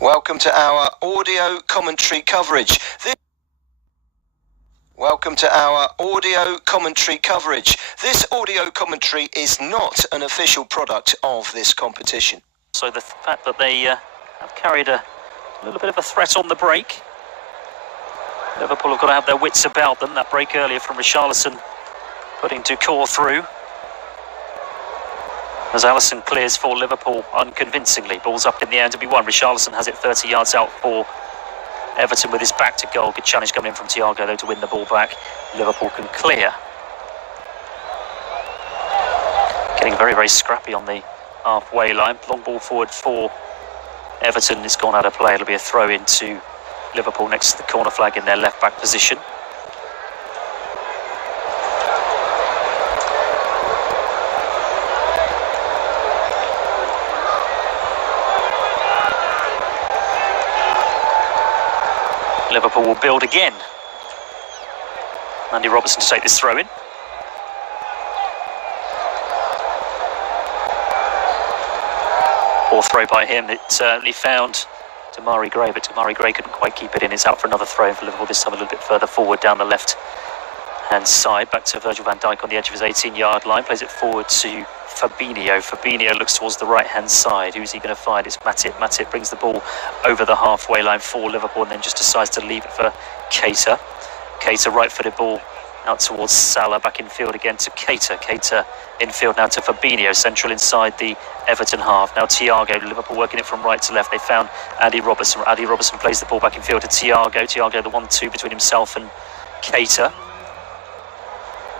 Welcome to our audio commentary coverage. Welcome to our audio commentary coverage. This audio commentary is not an official product of this competition. So the fact that they have carried a little bit of a threat on the break. Liverpool have got to have their wits about them. That break earlier from Richarlison putting Ducour through. As Alisson clears for Liverpool unconvincingly. Ball's up in the air to be won. Richarlison has it 30 yards out for Everton with his back to goal. Good challenge coming in from Thiago though to win the ball back. Liverpool can clear. Getting very, very scrappy on the halfway line. Long ball forward for Everton. It's gone out of play. It'll be a throw into Liverpool next to the corner flag in their left back position. Liverpool will build again. Andy Robertson to take this throw in. Poor throw by him. It certainly found Demarai Gray, but Demarai Gray couldn't quite keep it in. It's out for another throw in for Liverpool, this time a little bit further forward down the left-hand side. Back to Virgil van Dijk on the edge of his 18-yard line. Plays it forward to Fabinho. Fabinho looks towards the right-hand side. Who's he going to find? It's Matip. Matip brings the ball over the halfway line for Liverpool and then just decides to leave it for Keita. Keita, right-footed ball out towards Salah. Back in field again to Keita. Keita in field now to Fabinho. Central inside the Everton half. Now Thiago. Liverpool working it from right to left. They found Andy Robertson. Andy Robertson plays the ball back in field to Thiago. Thiago the 1-2 between himself and Keita.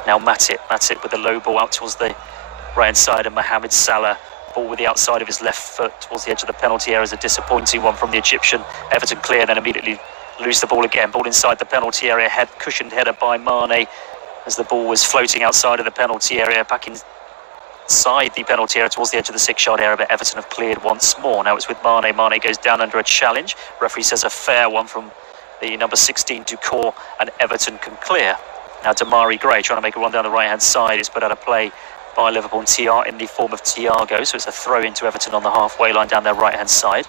Now Matip. Matip with the low ball out towards the right-hand side, and Mohamed Salah, ball with the outside of his left foot towards the edge of the penalty area is a disappointing one from the Egyptian. Everton clear and then immediately lose the ball again. Ball inside the penalty area, cushioned header by Mane as the ball was floating outside of the penalty area, back inside the penalty area towards the edge of the 6-yard area, but Everton have cleared once more. Now it's with Mane. Mane goes down under a challenge. Referee says a fair one from the number 16 Ducour, and Everton can clear. Now Demarai Gray trying to make a run down the right-hand side. It's put out of play by Liverpool and TR in the form of Thiago, so it's a throw into Everton on the halfway line down their right-hand side.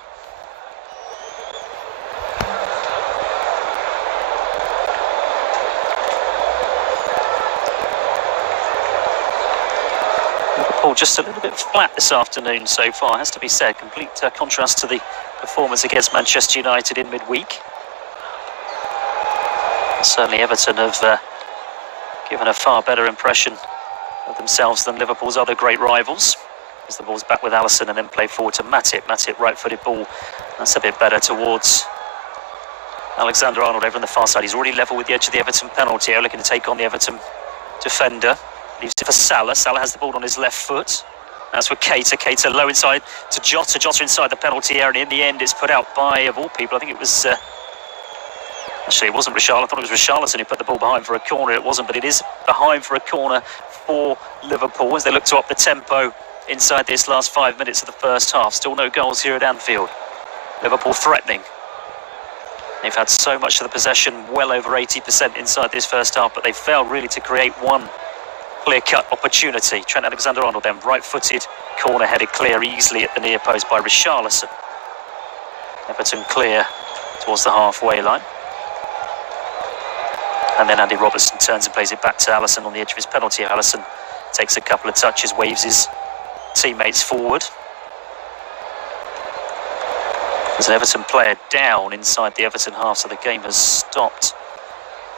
Liverpool just a little bit flat this afternoon so far, has to be said. Complete contrast to the performance against Manchester United in midweek. Certainly Everton have given a far better impression of themselves than Liverpool's other great rivals. As the ball's back with Alisson and then play forward to Matip. Matip, right-footed ball. That's a bit better towards Alexander-Arnold over on the far side. He's already level with the edge of the Everton penalty area, looking to take on the Everton defender. Leaves it for Salah. Salah has the ball on his left foot. That's for Keita. Keita low inside to Jota. Jota inside the penalty area. And in the end, it's put out by, of all people, I think it was... Actually, it wasn't Richarlison. I thought it was Richarlison who put the ball behind for a corner. It wasn't, but it is behind for a corner for Liverpool as they look to up the tempo inside this last 5 minutes of the first half. Still no goals here at Anfield. Liverpool threatening. They've had so much of the possession, well over 80% inside this first half, but they failed really to create one clear-cut opportunity. Trent Alexander-Arnold then, right-footed, corner-headed clear easily at the near post by Richarlison. Everton clear towards the halfway line. And then Andy Robertson turns and plays it back to Alisson on the edge of his penalty. Alisson takes a couple of touches, waves his teammates forward. There's an Everton player down inside the Everton half, so the game has stopped.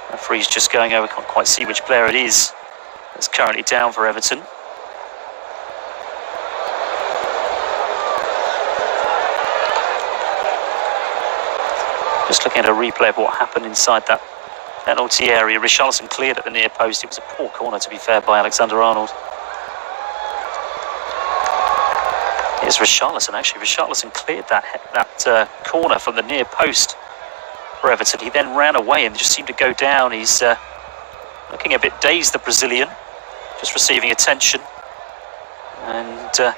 The referee's just going over, can't quite see which player it is that's currently down for Everton. Just looking at a replay of what happened inside that penalty area. Richarlison cleared at the near post. It was a poor corner, to be fair, by Alexander-Arnold. Here's Richarlison, actually. Richarlison cleared that corner from the near post for Everton. He then ran away and just seemed to go down. He's looking a bit dazed, the Brazilian, just receiving attention. And a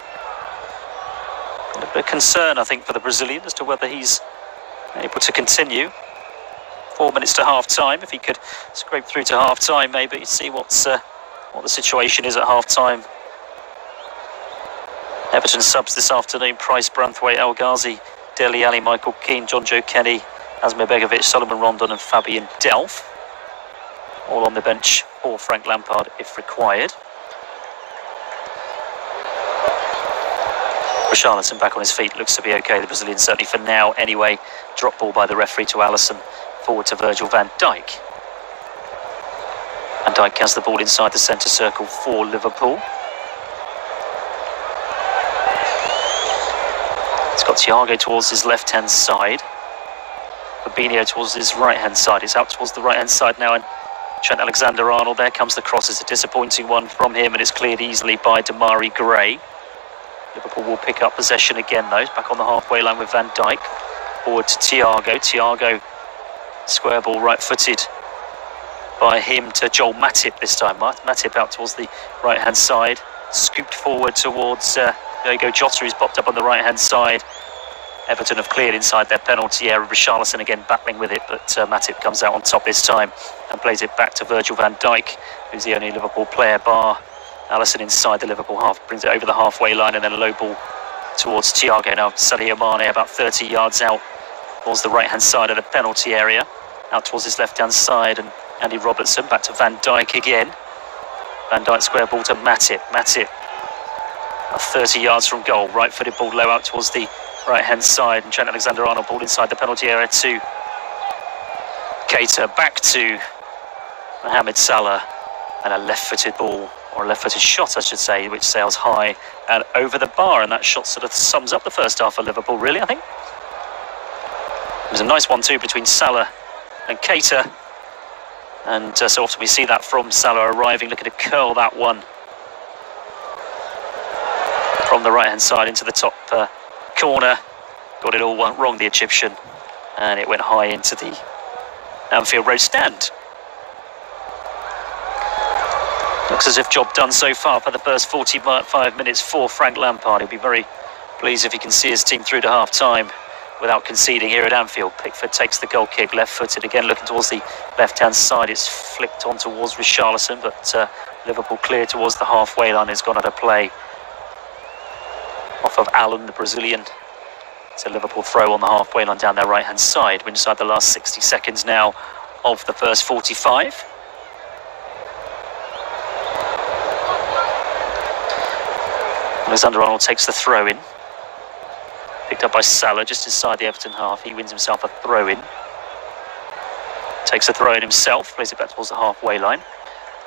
little bit of concern, I think, for the Brazilian as to whether he's able to continue. 4 minutes to half-time. If he could scrape through to half-time, maybe see what the situation is at half-time. Everton subs this afternoon: Price, Branthwaite, El Ghazi, Dele Alli, Michael Keane, John Joe Kenny, Asmir Begovic, Solomon Rondon and Fabian Delph. All on the bench for Frank Lampard if required. Richarlison back on his feet, looks to be okay. The Brazilian certainly for now anyway. Drop ball by the referee to Alisson, forward to Virgil van Dijk. Van Dijk has the ball inside the centre circle for Liverpool. It's got Thiago towards his left-hand side. Fabinho towards his right-hand side. He's out towards the right-hand side now, and Trent Alexander-Arnold. There comes the cross. It's a disappointing one from him, and it's cleared easily by Demarai Gray. Liverpool will pick up possession again, though. Back on the halfway line with Van Dijk. Forward to Thiago. Thiago, square ball, right-footed by him to Joel Matip this time. Matip out towards the right-hand side. Scooped forward towards Diogo Jota, who's popped up on the right-hand side. Everton have cleared inside their penalty area. Richarlison again battling with it, but Matip comes out on top this time and plays it back to Virgil van Dijk, who's the only Liverpool player bar Alisson inside the Liverpool half. Brings it over the halfway line and then a low ball towards Thiago. Now Sadio Mane about 30 yards out towards the right-hand side of the penalty area. Out towards his left-hand side, and Andy Robertson back to Van Dijk again. Van Dijk square ball to Matip. Matip 30 yards from goal. Right-footed ball low out towards the right-hand side, and Trent Alexander-Arnold ball inside the penalty area to Keita, back to Mohamed Salah, and a left-footed ball, or a left-footed shot I should say, which sails high and over the bar, and that shot sort of sums up the first half for Liverpool really, I think. It was a nice 1-2 between Salah and Keita, and so often we see that from Salah arriving, looking to curl that one from the right-hand side into the top corner. Got it all wrong, the Egyptian, and it went high into the Anfield Road stand. Looks as if job done so far for the first 45 minutes for Frank Lampard. He'll be very pleased if he can see his team through to half-time without conceding here at Anfield. Pickford takes the goal kick, left-footed again, looking towards the left-hand side. It's flicked on towards Richarlison, but Liverpool clear towards the halfway line. Has gone out of play off of Allen, the Brazilian. It's a Liverpool throw on the halfway line down their right-hand side. We're inside the last 60 seconds now of the first 45. Alexander-Arnold takes the throw-in. Picked up by Salah just inside the Everton half. He wins himself a throw-in. Takes a throw-in himself, plays it back towards the halfway line.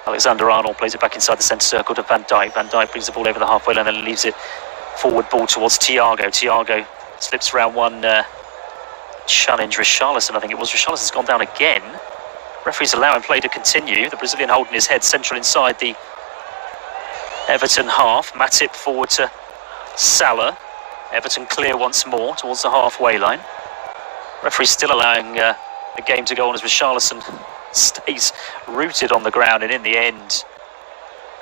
Alexander-Arnold plays it back inside the centre circle to Van Dijk. Van Dijk brings the ball over the halfway line and then leaves it forward ball towards Thiago. Thiago slips around one challenge. Richarlison, I think it was. Richarlison's gone down again. Referee's allowing play to continue. The Brazilian holding his head central inside the Everton half. Matip forward to Salah. Everton clear once more towards the halfway line. Referee's still allowing the game to go on as Richarlison stays rooted on the ground, and in the end,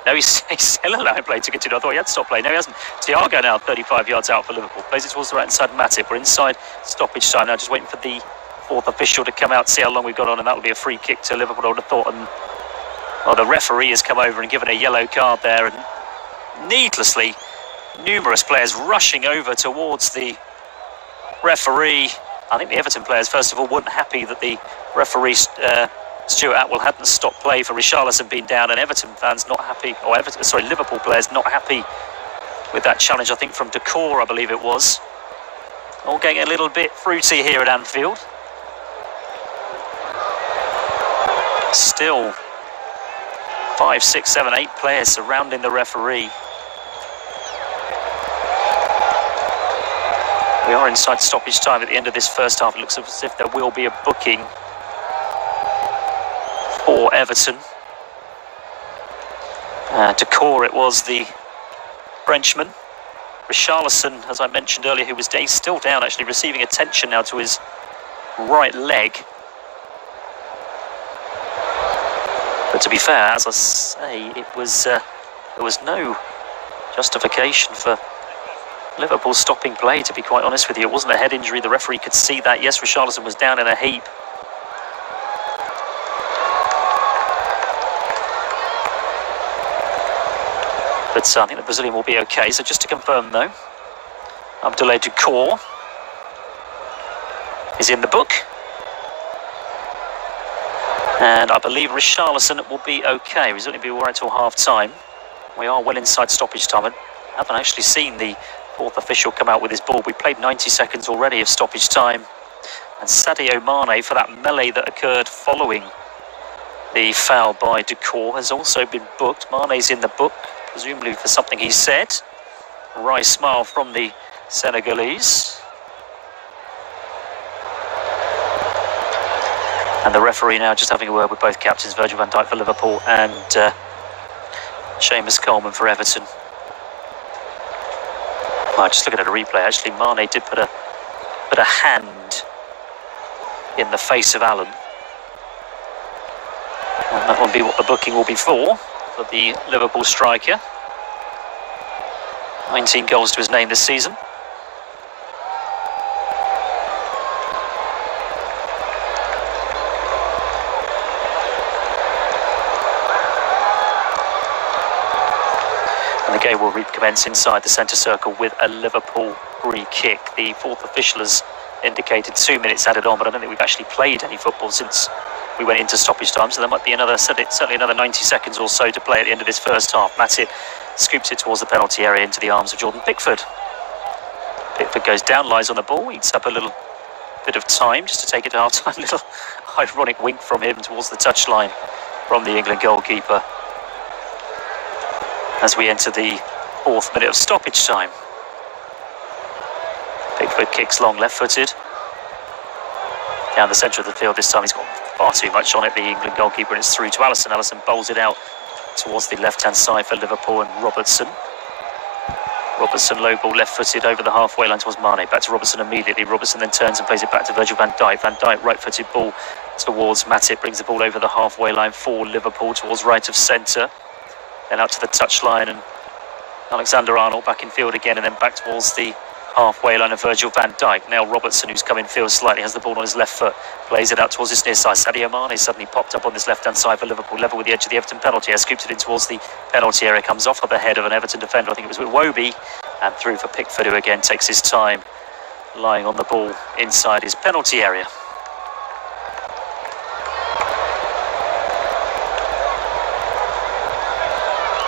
no, he's still allowing play to continue. I thought he had stopped play. No, he hasn't. Thiago now 35 yards out for Liverpool. Plays it towards the right-hand side of Matip. We're inside stoppage time now, just waiting for the fourth official to come out, see how long we've got on, and that'll be a free kick to Liverpool, I would have thought. And well, the referee has come over and given a yellow card there, and needlessly, numerous players rushing over towards the referee. I think the Everton players, first of all, weren't happy that the referee, Stuart Atwell, hadn't stopped play for Richarlison being down, and Everton fans not happy, or Liverpool players not happy with that challenge, I think from Decor, I believe it was. All getting a little bit fruity here at Anfield. Still 5, 6, 7, 8 players surrounding the referee. We are inside stoppage time at the end of this first half. It looks as if there will be a booking for Everton. Decor, it was the Frenchman. Richarlison, as I mentioned earlier, who was still down, actually receiving attention now to his right leg. But to be fair, as I say, it was there was no justification for Liverpool stopping play, to be quite honest with you. It wasn't a head injury. The referee could see that. Yes, Richarlison was down in a heap. But I think the Brazilian will be okay. So just to confirm, though, Abdoulaye Doucouré is in the book. And I believe Richarlison will be okay. He's only be all right till half-time. We are well inside stoppage time. I haven't actually seen the fourth official come out with his ball. We played 90 seconds already of stoppage time. And Sadio Mane, for that melee that occurred following the foul by Ducour, has also been booked. Mane's in the book, presumably for something he said. A wry smile from the Senegalese. And the referee now just having a word with both captains, Virgil van Dijk for Liverpool and Seamus Coleman for Everton. Well, just looking at a replay, actually, Mane did put a hand in the face of Allen. And that will be what the booking will be for the Liverpool striker. 19 goals to his name this season. And the game will recommence inside the centre circle with a Liverpool free kick. The fourth official has indicated 2 minutes added on, but I don't think we've actually played any football since we went into stoppage time, so there might be certainly another 90 seconds or so to play at the end of this first half. Matip scoops it towards the penalty area into the arms of Jordan Pickford. Pickford goes down, lies on the ball, eats up a little bit of time just to take it to half-time. A little ironic wink from him towards the touchline from the England goalkeeper as we enter the fourth minute of stoppage time. Pickford kicks long, left-footed. Down the centre of the field this time, he's got far too much on it, the England goalkeeper, and it's through to Alisson. Alisson bowls it out towards the left-hand side for Liverpool and Robertson. Robertson, low ball, left-footed over the halfway line towards Mane. Back to Robertson immediately. Robertson then turns and plays it back to Virgil van Dijk. Van Dijk, right-footed ball towards Matip, brings the ball over the halfway line for Liverpool towards right of centre. Then out to the touchline, and Alexander-Arnold back in field again, and then back towards the halfway line of Virgil van Dijk. Now Robertson, who's come in field slightly, has the ball on his left foot, plays it out towards this near side. Sadio Mane suddenly popped up on this left-hand side for Liverpool, level with the edge of the Everton penalty area, scoops it in towards the penalty area, comes off of the head of an Everton defender, I think it was with Iwobi, and through for Pickford, who again takes his time, lying on the ball inside his penalty area.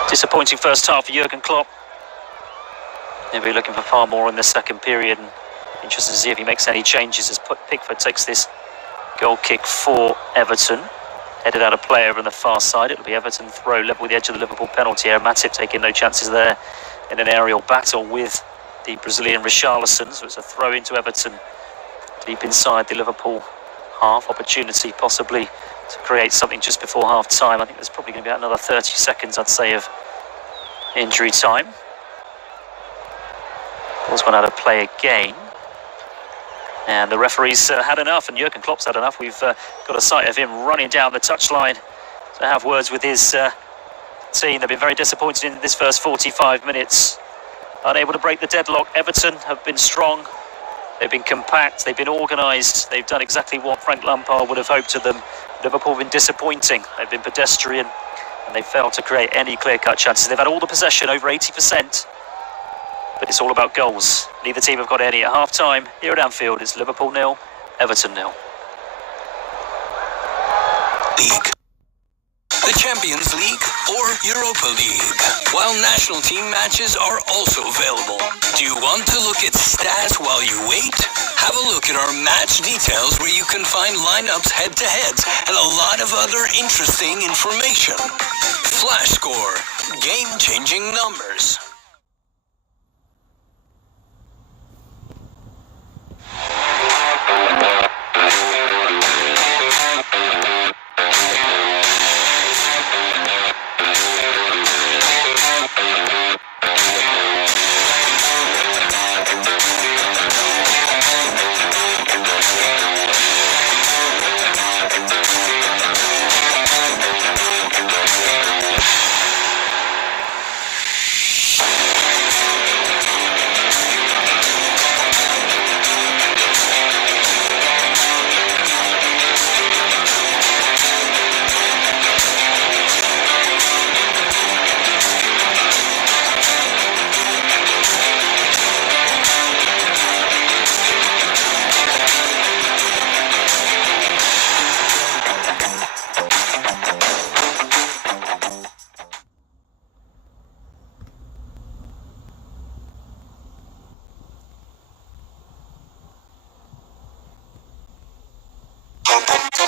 Disappointing first half for Jurgen Klopp. He'll be looking for far more in the second period, and interested to see if he makes any changes as Pickford takes this goal kick for Everton. Headed out of play over on the far side. It'll be Everton throw level with the edge of the Liverpool penalty area. Matip taking no chances there in an aerial battle with the Brazilian Richarlison. So it's a throw into Everton deep inside the Liverpool half. Opportunity possibly to create something just before half time. I think there's probably going to be another 30 seconds, I'd say, of injury time. Ball's gone out of play again. And the referee's had enough, and Jurgen Klopp's had enough. We've got a sight of him running down the touchline to have words with his team. They've been very disappointed in this first 45 minutes. Unable to break the deadlock. Everton have been strong. They've been compact. They've been organised. They've done exactly what Frank Lampard would have hoped of them. Liverpool have been disappointing. They've been pedestrian, and they've failed to create any clear-cut chances. They've had all the possession, over 80%. But it's all about goals. Neither team have got any at half-time. Here at Anfield, it's Liverpool 0, Everton 0. League. The Champions League or Europa League. While national team matches are also available. Do you want to look at stats while you wait? Have a look at our match details where you can find lineups, head-to-heads, and a lot of other interesting information. Flash Score. Game-changing numbers.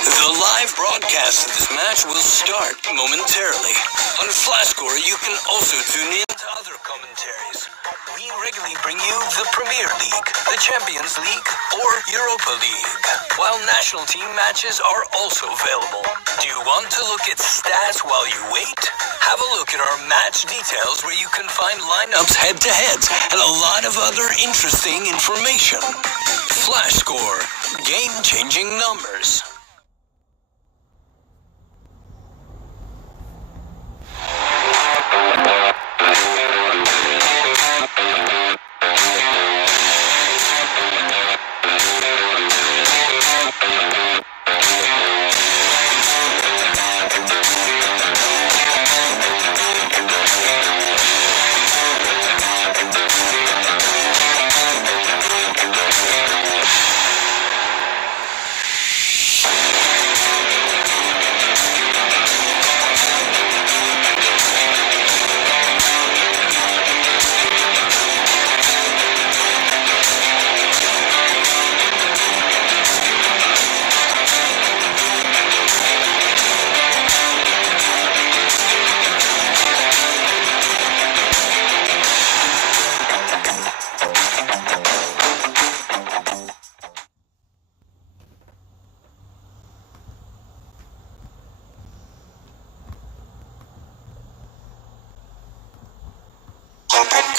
The live broadcast of this match will start momentarily. On FlashScore, you can also tune in to other commentaries. We regularly bring you the Premier League, the Champions League, or Europa League, while national team matches are also available. Do you want to look at stats while you wait? Have a look at our match details where you can find lineups head-to-heads and a lot of other interesting information. FlashScore, game-changing numbers.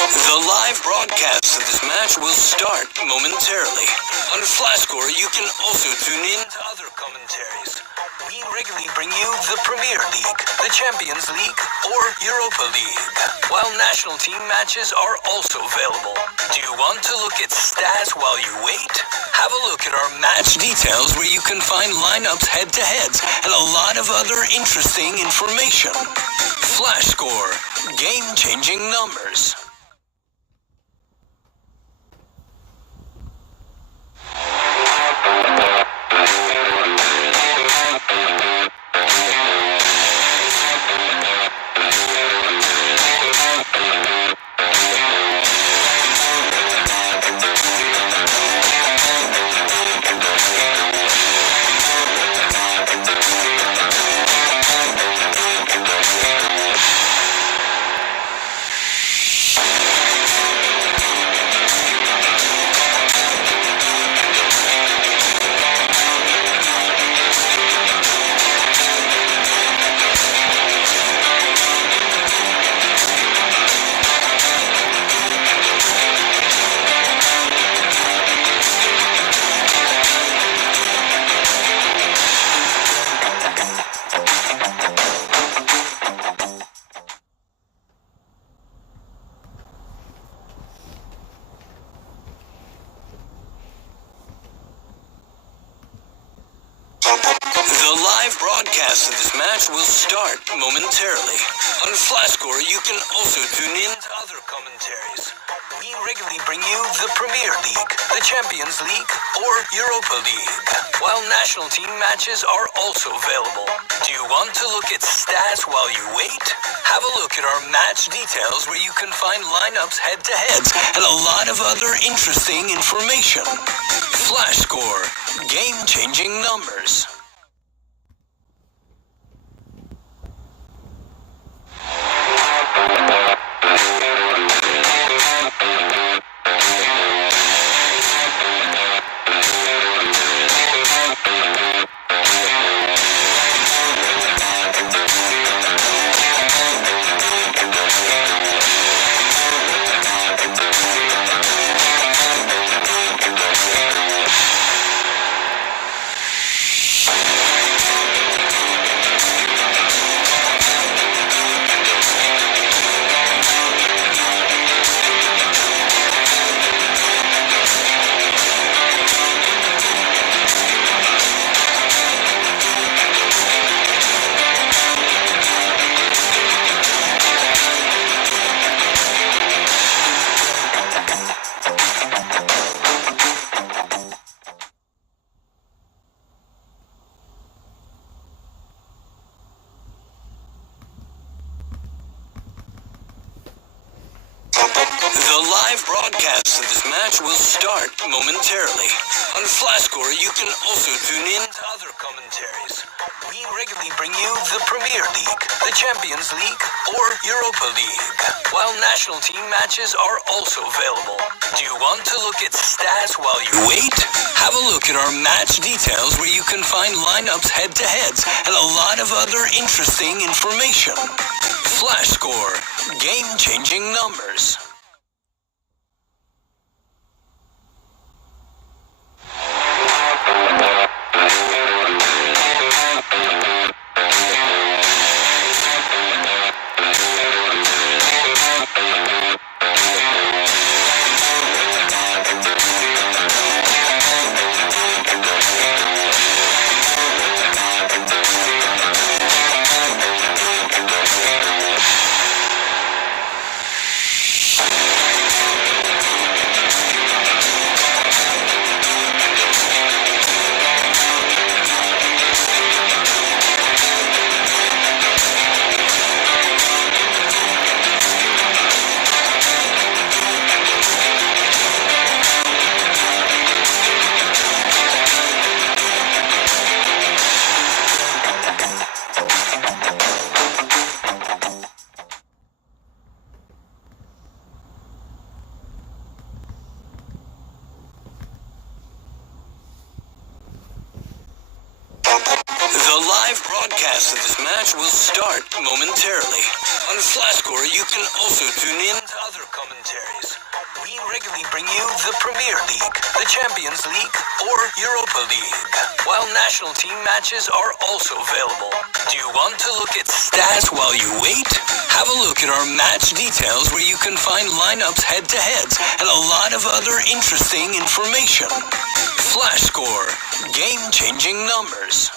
The live broadcast of this match will start momentarily. On FlashScore, you can also tune in to other commentaries. We regularly bring you the Premier League, the Champions League, or Europa League, while national team matches are also available. Do you want to look at stats while you wait? Have a look at our match details where you can find lineups head-to-heads and a lot of other interesting information. FlashScore, game-changing numbers. The live broadcast of this match will start momentarily. On FlashScore, you can also tune in to other commentaries. We regularly bring you the Premier League, the Champions League, or Europa League, while national team matches are also available. Do you want to look at stats while you wait? Have a look at our match details where you can find lineups head-to-heads and a lot of other interesting information. FlashScore, game-changing numbers. live broadcast of this match will start momentarily. On Flashscore, you can also tune in to other commentaries. We regularly bring you the Premier League, the Champions League, or Europa League, while national team matches are also available. Do you want to look at stats while you wait? Have a look at our match details where you can find lineups, head-to-heads, and a lot of other interesting information. Flashscore, game-changing numbers. The live broadcast of this match will start momentarily. On Flashscore, you can also tune in to other commentaries. We regularly bring you the Premier League, the Champions League, or Europa League, while national team matches are also available. Do you want to look at stats while you wait? Have a look at our match details where you can find lineups, head-to-heads, and a lot of other interesting information. Flashscore, game-changing numbers.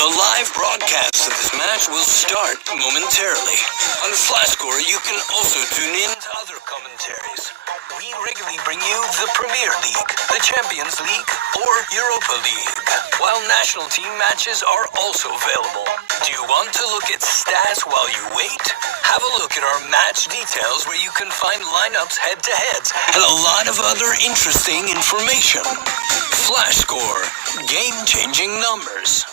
The live broadcast of this match will start momentarily. On Flashscore, you can also tune in to other commentaries. We regularly bring you the Premier League, the Champions League, or Europa League, while national team matches are also available. Do you want to look at stats while you wait? Have a look at our match details where you can find lineups, head-to-heads, and a lot of other interesting information. Flashscore, game-changing numbers.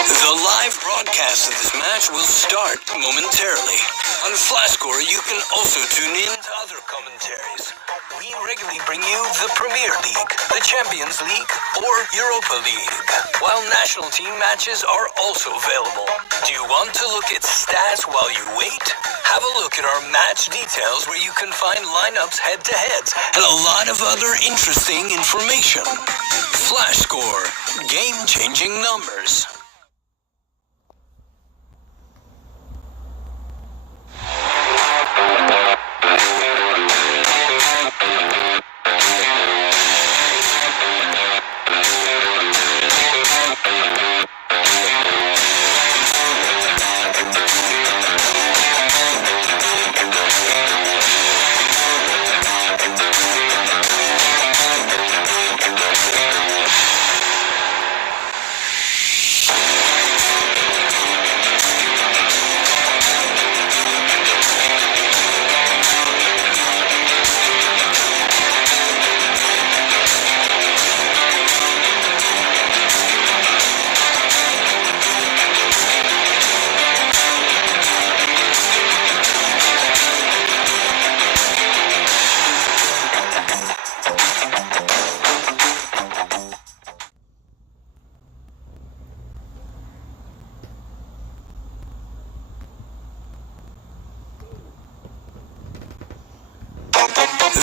The live broadcast of this match will start momentarily. On Flashscore, you can also tune in to other commentaries. bring you the Premier League, the Champions League, or Europa League, while national team matches are also available. Do you want to look at stats while you wait? Have a look at our match details where you can find lineups head-to-heads and a lot of other interesting information. Flash Score, game-changing numbers.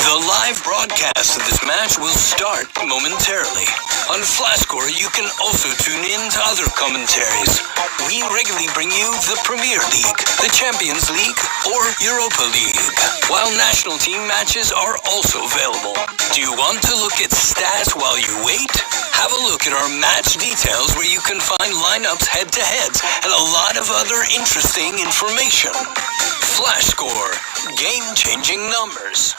The live broadcast of this match will start momentarily. On Flashscore, you can also tune in to other commentaries. We regularly bring you the Premier League, the Champions League, or Europa League, while national team matches are also available. Do you want to look at stats while you wait? Have a look at our match details where you can find lineups head-to-heads and a lot of other interesting information. Flashscore, game-changing numbers.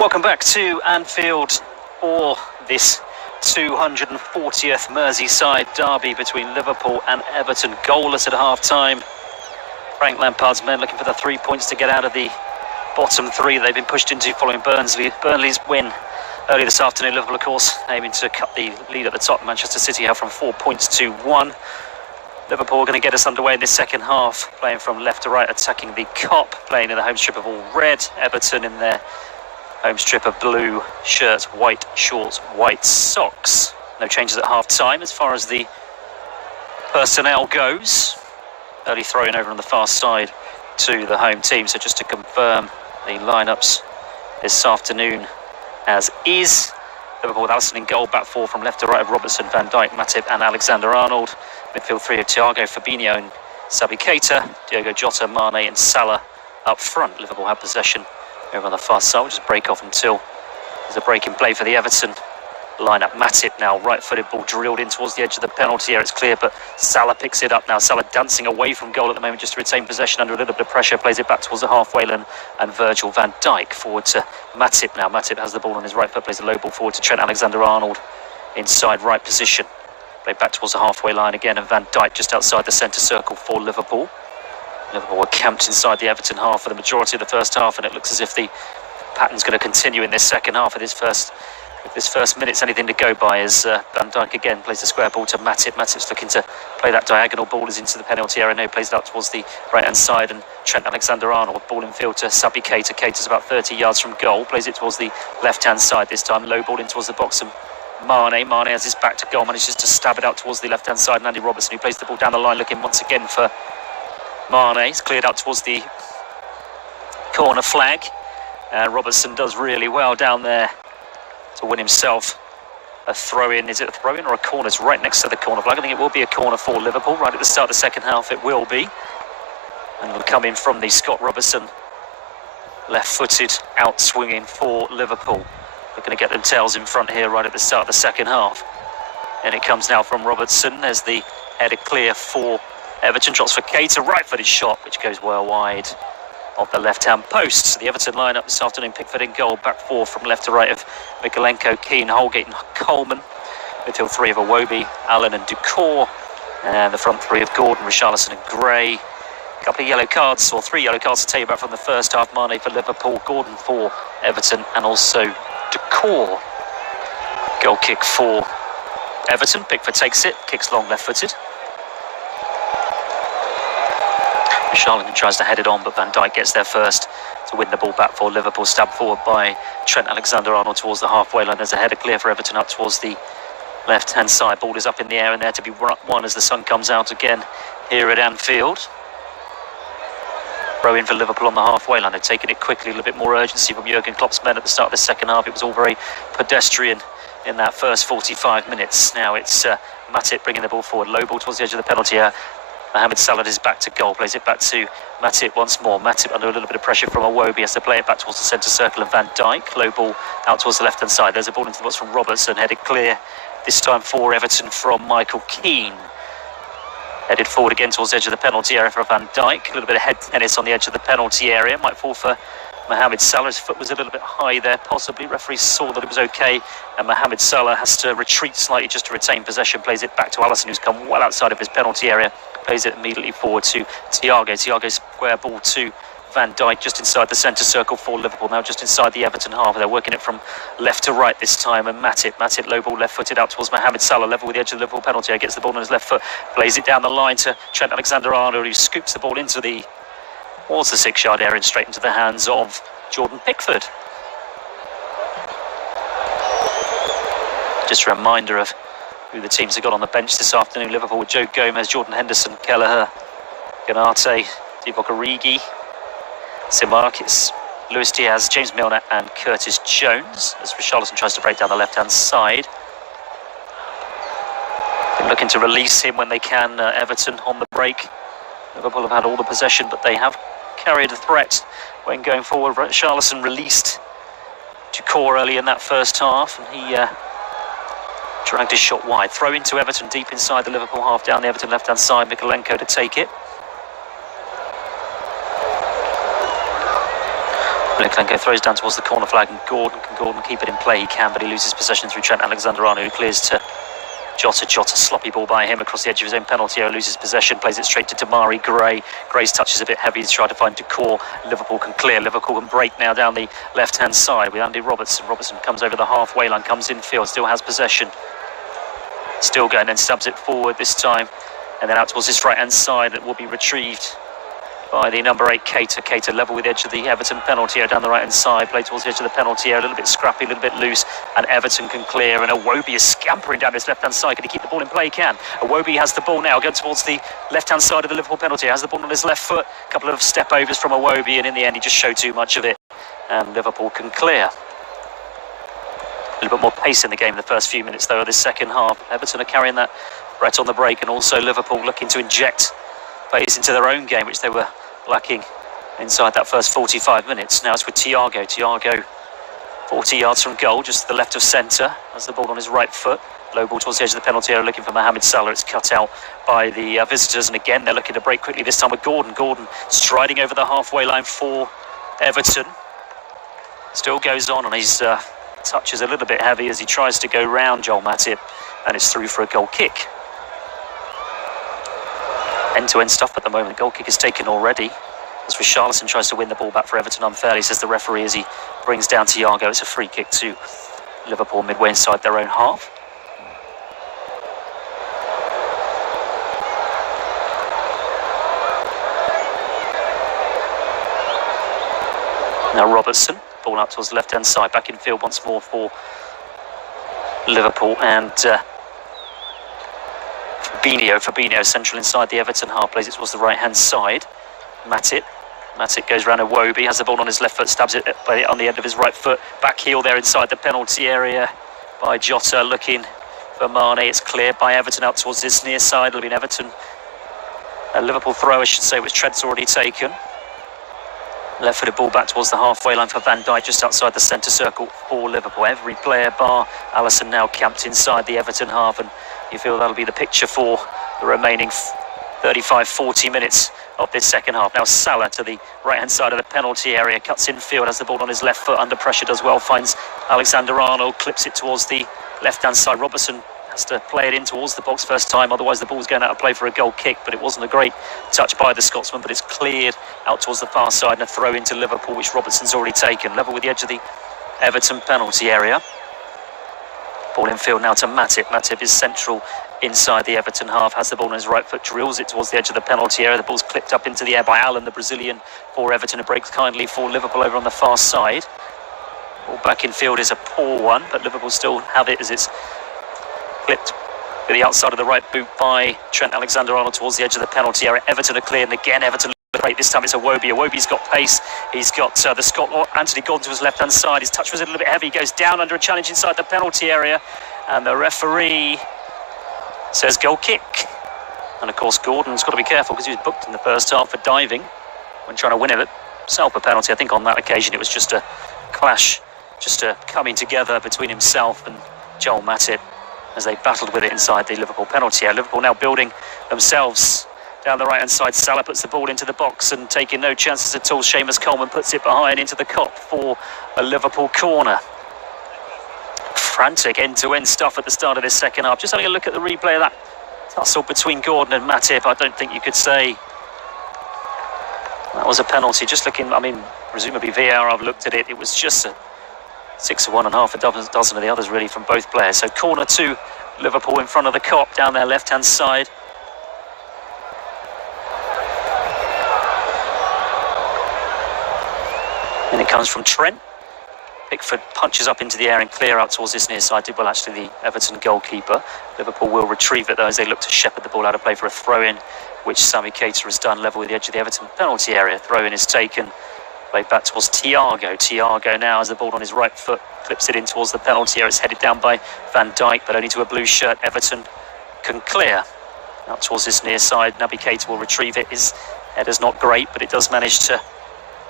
Welcome back to Anfield for this 240th Merseyside derby between Liverpool and Everton. Goalless at half-time. Frank Lampard's men looking for the 3 points to get out of the bottom three they've been pushed into following Burnley's win early this afternoon. Liverpool, of course, aiming to cut the lead at the top. Manchester City have from 4 points to 1. Liverpool are going to get us underway in this second half, playing from left to right, attacking the Kop, playing in the home strip of all red. Everton in their home strip of blue shirts, white shorts, white socks. No changes at half-time as far as the personnel goes. Early throw-in over on the far side to the home team. So just to confirm the lineups this afternoon as is. Liverpool with Alisson in goal, back four from left to right of Robertson, Van Dijk, Matip and Alexander-Arnold. Midfield three of Thiago, Fabinho and Sabi Keita. Diogo Jota, Mane and Salah up front. Liverpool have possession over on the far side. We'll just break off until there's a break in play for the Everton lineup. Matip now, right-footed ball drilled in towards the edge of the penalty area. It's clear, but Salah picks it up now. Salah dancing away from goal at the moment just to retain possession under a little bit of pressure. Plays it back towards the halfway line, and Virgil van Dijk forward to Matip now. Matip has the ball on his right foot, plays a low ball forward to Trent Alexander-Arnold inside right position. Played back towards the halfway line again, and Van Dijk just outside the centre circle for Liverpool. Liverpool were camped inside the Everton half for the majority of the first half, and it looks as if the pattern's going to continue in this second half. If this first minute's anything to go by, as Van Dijk again plays the square ball to Matip. Matip's looking to play that diagonal ball as into the penalty area. Now plays it out towards the right-hand side, and Trent Alexander-Arnold, ball in field to Sabi Keita. Keita's about 30 yards from goal, plays it towards the left-hand side this time. Low ball in towards the box, and Mane has his back to goal, manages to stab it out towards the left-hand side. And Andy Robertson, who plays the ball down the line, looking once again for Mane. It's cleared out towards the corner flag, and Robertson does really well down there to win himself a throw-in. Is it a throw-in or a corner? It's right next to the corner flag. I think it will be a corner for Liverpool right at the start of the second half. It will be, and it'll come in from the Scott Robertson left-footed out swinging for Liverpool. They're going to get themselves in front here right at the start of the second half. And it comes now from Robertson. There's the header clear for Everton. Drops for Keita, right-footed shot, which goes well wide of the left-hand post. So the Everton line-up this afternoon, Pickford in goal, back four from left to right of Mikolenko, Keane, Holgate and Coleman. Midfield three of Iwobi, Allen and Ducour. And the front three of Gordon, Richarlison and Gray. A couple of yellow cards, or 3 yellow cards to take you back from the first half. Mane for Liverpool, Gordon for Everton, and also Ducour. Goal kick for Everton. Pickford takes it, kicks long left-footed. Richarlison tries to head it on, but Van Dijk gets there first to win the ball back for Liverpool. Stabbed forward by Trent Alexander-Arnold towards the halfway line. There's a header clear for Everton up towards the left-hand side. Ball is up in the air and there to be won as the sun comes out again here at Anfield. Throw in for Liverpool on the halfway line. They're taking it quickly, a little bit more urgency from Jurgen Klopp's men at the start of the second half. It was all very pedestrian in that first 45 minutes. Now it's Matip bringing the ball forward. Low ball towards the edge of the penalty area. Mohamed Salah is back to goal, plays it back to Matip once more. Matip under a little bit of pressure from Iwobi, has to play it back towards the centre circle and Van Dijk. Low ball out towards the left-hand side. There's a ball into the box from Robertson, headed clear, this time for Everton from Michael Keane. Headed forward again towards the edge of the penalty area for Van Dijk. A little bit of head tennis on the edge of the penalty area. Might fall for Mohamed Salah. His foot was a little bit high there, possibly. Referee saw that it was okay, and Mohamed Salah has to retreat slightly just to retain possession. Plays it back to Alisson, who's come well outside of his penalty area. Plays it immediately forward to Thiago. Thiago square ball to Van Dijk just inside the centre circle for Liverpool. Now just inside the Everton half. They're working it from left to right this time. And Matip low ball left-footed out towards Mohamed Salah, level with the edge of the Liverpool penalty area. Gets the ball on his left foot, plays it down the line to Trent Alexander-Arnold, who scoops the ball into the 6-yard area and straight into the hands of Jordan Pickford. Just a reminder of who the teams have got on the bench this afternoon. Liverpool with Joe Gomez, Jordan Henderson, Kelleher, Ganate, Divock Origi, Simarkis, Luis Diaz, James Milner and Curtis Jones as Richarlison tries to break down the left-hand side. Been looking to release him when they can, Everton on the break. Liverpool have had all the possession, but they have carried a threat when going forward. Richarlison released Ducour early in that first half, and he dragged his shot wide. Throw into Everton deep inside the Liverpool half, down the Everton left-hand side. Mikolenko to take it. Mikolenko throws down towards the corner flag, and Gordon keep it in play? He can, but he loses possession through Trent Alexander-Arnold, who clears to Jota. Sloppy ball by him across the edge of his own penalty area, loses possession, plays it straight to Damari Gray. Gray's touch is a bit heavy, he's trying to find Ducour. Liverpool can clear, Liverpool can break now down the left-hand side with Andy Robertson. Robertson comes over the halfway line, comes infield, still has possession. Still going, then stabs it forward this time, and then out towards his right-hand side. It will be retrieved by the number 8, Keita. Keita level with the edge of the Everton penalty area down the right-hand side, play towards the edge of the penalty area, a little bit scrappy, a little bit loose, and Everton can clear, and Iwobi is scampering down his left-hand side. Can he keep the ball in play? He can. Iwobi has the ball now, going towards the left-hand side of the Liverpool penalty area, has the ball on his left foot, a couple of step-overs from Iwobi, and in the end he just showed too much of it, and Liverpool can clear. A little bit more pace in the game in the first few minutes, though, of this second half. Everton are carrying that threat on the break, and also Liverpool looking to inject pace into their own game, which they were lacking inside that first 45 minutes. Now it's with Thiago. Thiago 40 yards from goal, just to the left of centre, has the ball on his right foot. Low ball towards the edge of the penalty area, looking for Mohamed Salah. It's cut out by the visitors, and again they're looking to break quickly, this time with Gordon. Gordon striding over the halfway line for Everton. Still goes on, and his touch is a little bit heavy as he tries to go round Joel Matip, and it's through for a goal kick. End-to-end stuff at the moment. The goal kick is taken already as Richarlison tries to win the ball back for Everton unfairly, says the referee as he brings down Thiago. It's a free kick to Liverpool midway inside their own half. Now Robertson, ball out towards the left-hand side, back in field once more for Liverpool, and Fabinho central inside the Everton half, plays it towards the right-hand side. Matip goes round Iwobi, has the ball on his left foot, stabs it on the end of his right foot. Back heel there inside the penalty area by Jota, looking for Mane. It's cleared by Everton out towards this near side. It'll be an Everton, a Liverpool throw, I should say, which Trent's already taken. Left-footed ball back towards the halfway line for Van Dijk, just outside the centre circle for Liverpool. Every player bar Alisson now camped inside the Everton half, and you feel that'll be the picture for the remaining 35-40 minutes of this second half. Now Salah to the right-hand side of the penalty area, cuts infield, has the ball on his left foot, under pressure does well, finds Alexander-Arnold, clips it towards the left-hand side. Robertson has to play it in towards the box first time, otherwise the ball's going out of play for a goal kick, but it wasn't a great touch by the Scotsman, but it's cleared out towards the far side and a throw into Liverpool, which Robertson's already taken. Level with the edge of the Everton penalty area. Ball in field now to Matip. Matip is central inside the Everton half, has the ball on his right foot, drills it towards the edge of the penalty area. The ball's clipped up into the air by Allen, the Brazilian, for Everton, who breaks kindly for Liverpool over on the far side. Ball back in field is a poor one, but Liverpool still have it as it's clipped with the outside of the right boot by Trent Alexander-Arnold towards the edge of the penalty area. Everton are cleared, and again Everton look great. This time it's Iwobi. Iwobi's got pace. He's got the Scot Anthony Gordon to his left-hand side. His touch was a little bit heavy. He goes down under a challenge inside the penalty area, and the referee says goal kick. And of course Gordon's got to be careful because he was booked in the first half for diving when trying to win it. Self a penalty. I think on that occasion it was just a clash, just a coming together between himself and Joel Matip as they battled with it inside the Liverpool penalty area. Liverpool now building themselves down the right-hand side. Salah puts the ball into the box and taking no chances at all. Seamus Coleman puts it behind into the cop for a Liverpool corner. Frantic end-to-end stuff at the start of this second half. Just having a look at the replay of that tussle between Gordon and Matip, I don't think you could say that was a penalty. Just looking, I mean, presumably VAR, I've looked at it, it was just a 6 of one and half a dozen of the others really from both players. So corner to Liverpool in front of the cop down their left-hand side. And it comes from Trent. Pickford punches up into the air and clear out towards this near side. Did well actually the Everton goalkeeper. Liverpool will retrieve it though as they look to shepherd the ball out of play for a throw-in, which Sami Keita has done level with the edge of the Everton penalty area. Throw-in is taken. Played back towards Thiago. Thiago now has the ball on his right foot, clips it in towards the penalty area. It's headed down by Van Dijk, but only to a blue shirt. Everton can clear. Out towards this near side. Naby Keita will retrieve it. His header's not great, but it does manage to,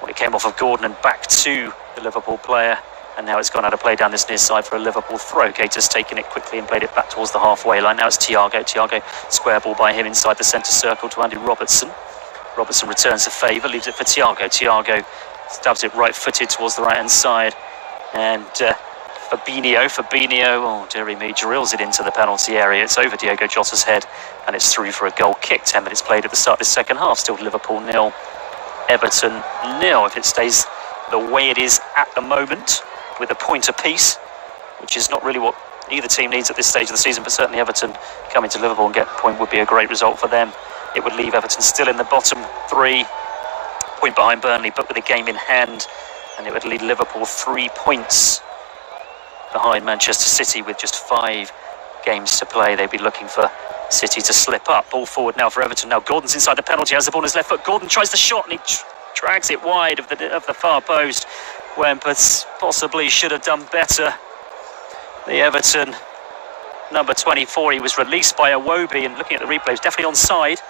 well, it came off of Gordon and back to the Liverpool player. And now it's gone out of play down this near side for a Liverpool throw. Keita's taken it quickly and played it back towards the halfway line. Now it's Thiago. Thiago, square ball by him inside the centre circle to Andy Robertson. Robertson returns the favour, leaves it for Thiago. Thiago stabs it right-footed towards the right-hand side. And Fabinho, oh dearie me, drills it into the penalty area. It's over Diogo Jota's head and it's through for a goal kick. 10 minutes played at the start of the second half. Still Liverpool 0, Everton 0. If it stays the way it is at the moment, with a point apiece, which is not really what either team needs at this stage of the season, but certainly Everton coming to Liverpool and get a point would be a great result for them. It would leave Everton still in the bottom 3, point behind Burnley, but with a game in hand, and it would lead Liverpool 3 points behind Manchester City with just 5 games to play. They'd be looking for City to slip up. Ball forward now for Everton. Now Gordon's inside the penalty, has the ball on his left foot. Gordon tries the shot and he drags it wide of the far post, when possibly should have done better. The Everton number 24, he was released by Iwobi, and looking at the replay, he was definitely onside.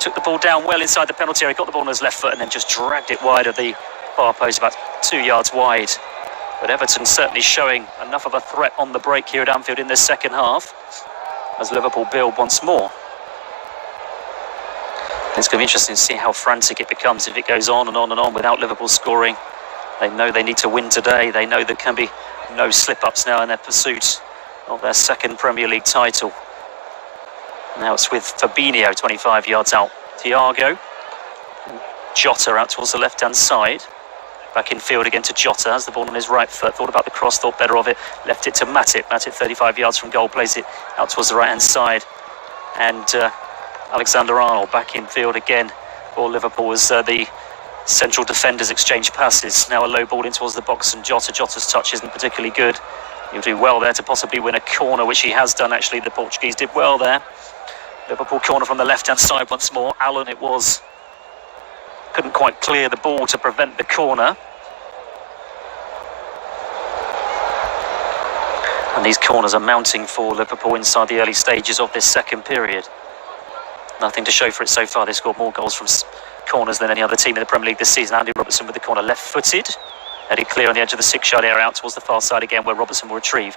Took the ball down well inside the penalty area, got the ball on his left foot and then just dragged it wide of the far post, about 2 yards wide. But Everton certainly showing enough of a threat on the break here at Anfield in the second half as Liverpool build once more. It's going to be interesting to see how frantic it becomes if it goes on and on and on without Liverpool scoring. They know they need to win today. They know there can be no slip-ups now in their pursuit of their second Premier League title. Now it's with Fabinho, 25 yards out. Thiago. Jota out towards the left-hand side. Back in field again to Jota. Has the ball on his right foot. Thought about the cross, thought better of it. Left it to Matip. Matip, 35 yards from goal, plays it out towards the right-hand side. And Alexander-Arnold back in field again for Liverpool as the central defenders exchange passes. Now a low ball in towards the box and Jota's touch isn't particularly good. He'll do well there to possibly win a corner, which he has done actually. The Portuguese did well there. Liverpool corner from the left-hand side once more. Allen it was. Couldn't quite clear the ball to prevent the corner. And these corners are mounting for Liverpool inside the early stages of this second period. Nothing to show for it so far. They scored more goals from corners than any other team in the Premier League this season. Andy Robertson with the corner, left-footed. Headed clear on the edge of the 6-yard area out towards the far side again, where Robertson will retrieve.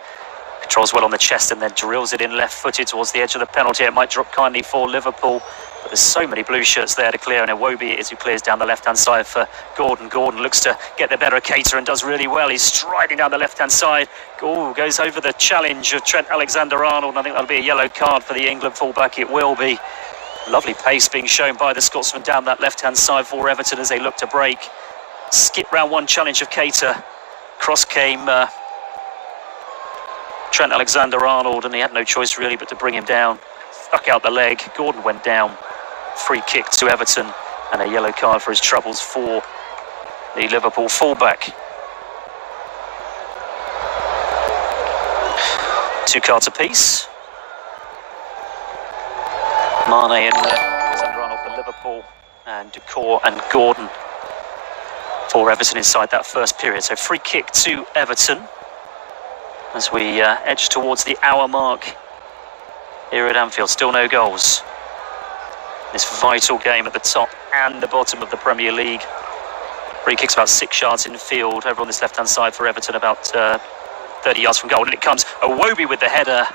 Controls well on the chest and then drills it in left-footed towards the edge of the penalty. It might drop kindly for Liverpool, but there's so many blue shirts there to clear, and Iwobi it is who clears down the left-hand side for Gordon. Gordon looks to get the better of Keita and does really well. He's striding down the left-hand side. Goes over the challenge of Trent Alexander-Arnold, and I think that'll be a yellow card for the England fullback. It will be. Lovely pace being shown by the Scotsman down that left-hand side for Everton as they look to break. Skip round one challenge of Keita. Cross came Trent Alexander-Arnold, and he had no choice really but to bring him down. Stuck out the leg. Gordon went down. Free kick to Everton, and a yellow card for his troubles for the Liverpool fullback. 2 cards apiece. Mane and Alexander-Arnold for Liverpool, and Ducour and Gordon for Everton inside that first period. So free kick to Everton as we edge towards the hour mark here at Anfield. Still no goals. This vital game at the top and the bottom of the Premier League. Free kick's about 6 yards in field over on this left-hand side for Everton, about 30 yards from goal. And it comes Iwobi with the header,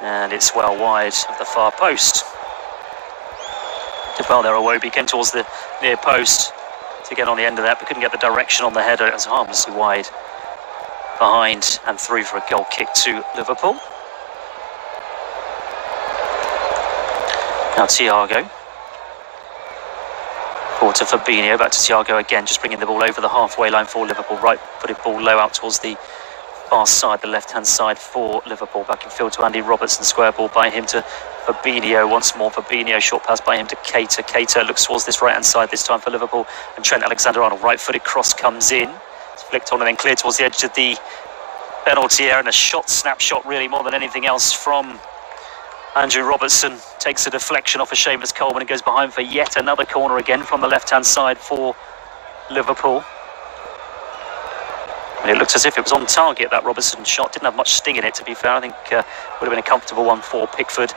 and it's well wide of the far post. Did well there, Iwobi came towards the near post to get on the end of that, but couldn't get the direction on the header. It was harmlessly wide behind and through for a goal kick to Liverpool. Now Thiago. Forward to Fabinho, back to Thiago again, just bringing the ball over the halfway line for Liverpool. Right-footed ball low out towards the far side, the left-hand side for Liverpool. Back in field to Andy Robertson, square ball by him to Fabinho. Once more Fabinho, short pass by him to Keita. Keita looks towards this right-hand side this time for Liverpool, and Trent Alexander-Arnold. Right-footed cross comes in. It's flicked on and then cleared towards the edge of the penalty area, and a snapshot really more than anything else from Andrew Robertson. Takes a deflection off of Seamus Coleman and goes behind for yet another corner again from the left-hand side for Liverpool. And it looks as if it was on target, that Robertson shot. Didn't have much sting in it, to be fair. I think would have been a comfortable one for Pickford.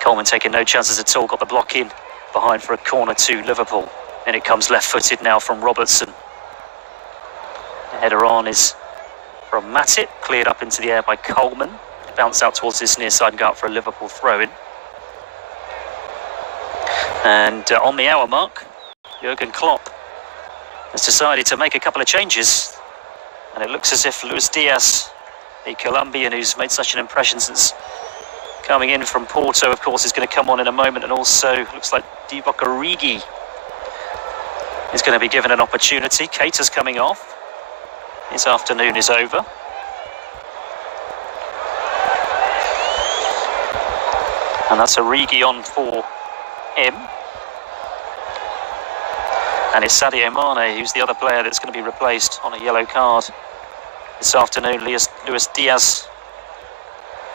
Coleman taking no chances at all. Got the block in behind for a corner to Liverpool. And it comes left-footed now from Robertson. The header on is from Matip. Cleared up into the air by Coleman. Bounce out towards this near side and go out for a Liverpool throw-in. And on the hour mark, Jurgen Klopp has decided to make a couple of changes. And it looks as if Luis Diaz, the Colombian who's made such an impression since coming in from Porto, of course, is going to come on in a moment. And also looks like Divock Origi is going to be given an opportunity. Keita's coming off. His afternoon is over. And that's Origi on for him. And it's Sadio Mane, who's the other player that's going to be replaced on a yellow card this afternoon. Luis Diaz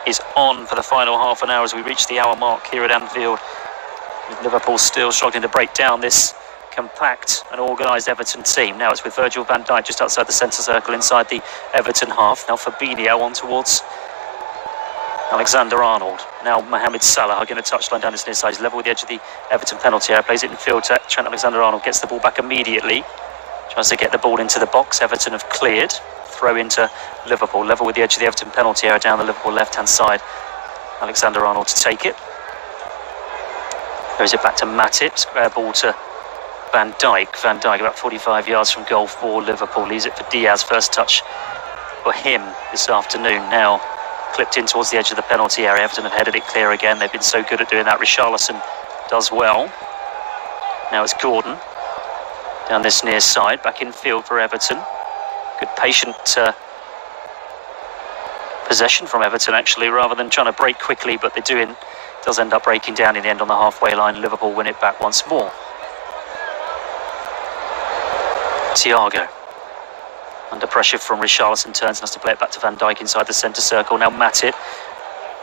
is on for the final half an hour as we reach the hour mark here at Anfield. With Liverpool still struggling to break down this compact and organised Everton team. Now it's with Virgil van Dijk just outside the centre circle inside the Everton half. Now Fabinho on towards Alexander-Arnold. Now Mohamed Salah hugging a touchline down this near side. He's level with the edge of the Everton penalty area. Plays it in field to Trent Alexander-Arnold. Gets the ball back immediately. Tries to get the ball into the box. Everton have cleared. Throw into Liverpool. Level with the edge of the Everton penalty area down the Liverpool left-hand side. Alexander-Arnold to take it. Throws it back to Matip. Square ball to Van Dijk. Van Dijk about 45 yards from goal for Liverpool. Leaves it for Diaz. First touch for him this afternoon. Now clipped in towards the edge of the penalty area. Everton have headed it clear again. They've been so good at doing that. Richarlison does well. Now it's Gordon down this near side. Back in field for Everton. Good patient possession from Everton actually, rather than trying to break quickly, but they does end up breaking down in the end on the halfway line. Liverpool win it back once more. Thiago under pressure from Richarlison, turns and has to play it back to Van Dijk inside the centre circle. Now Matip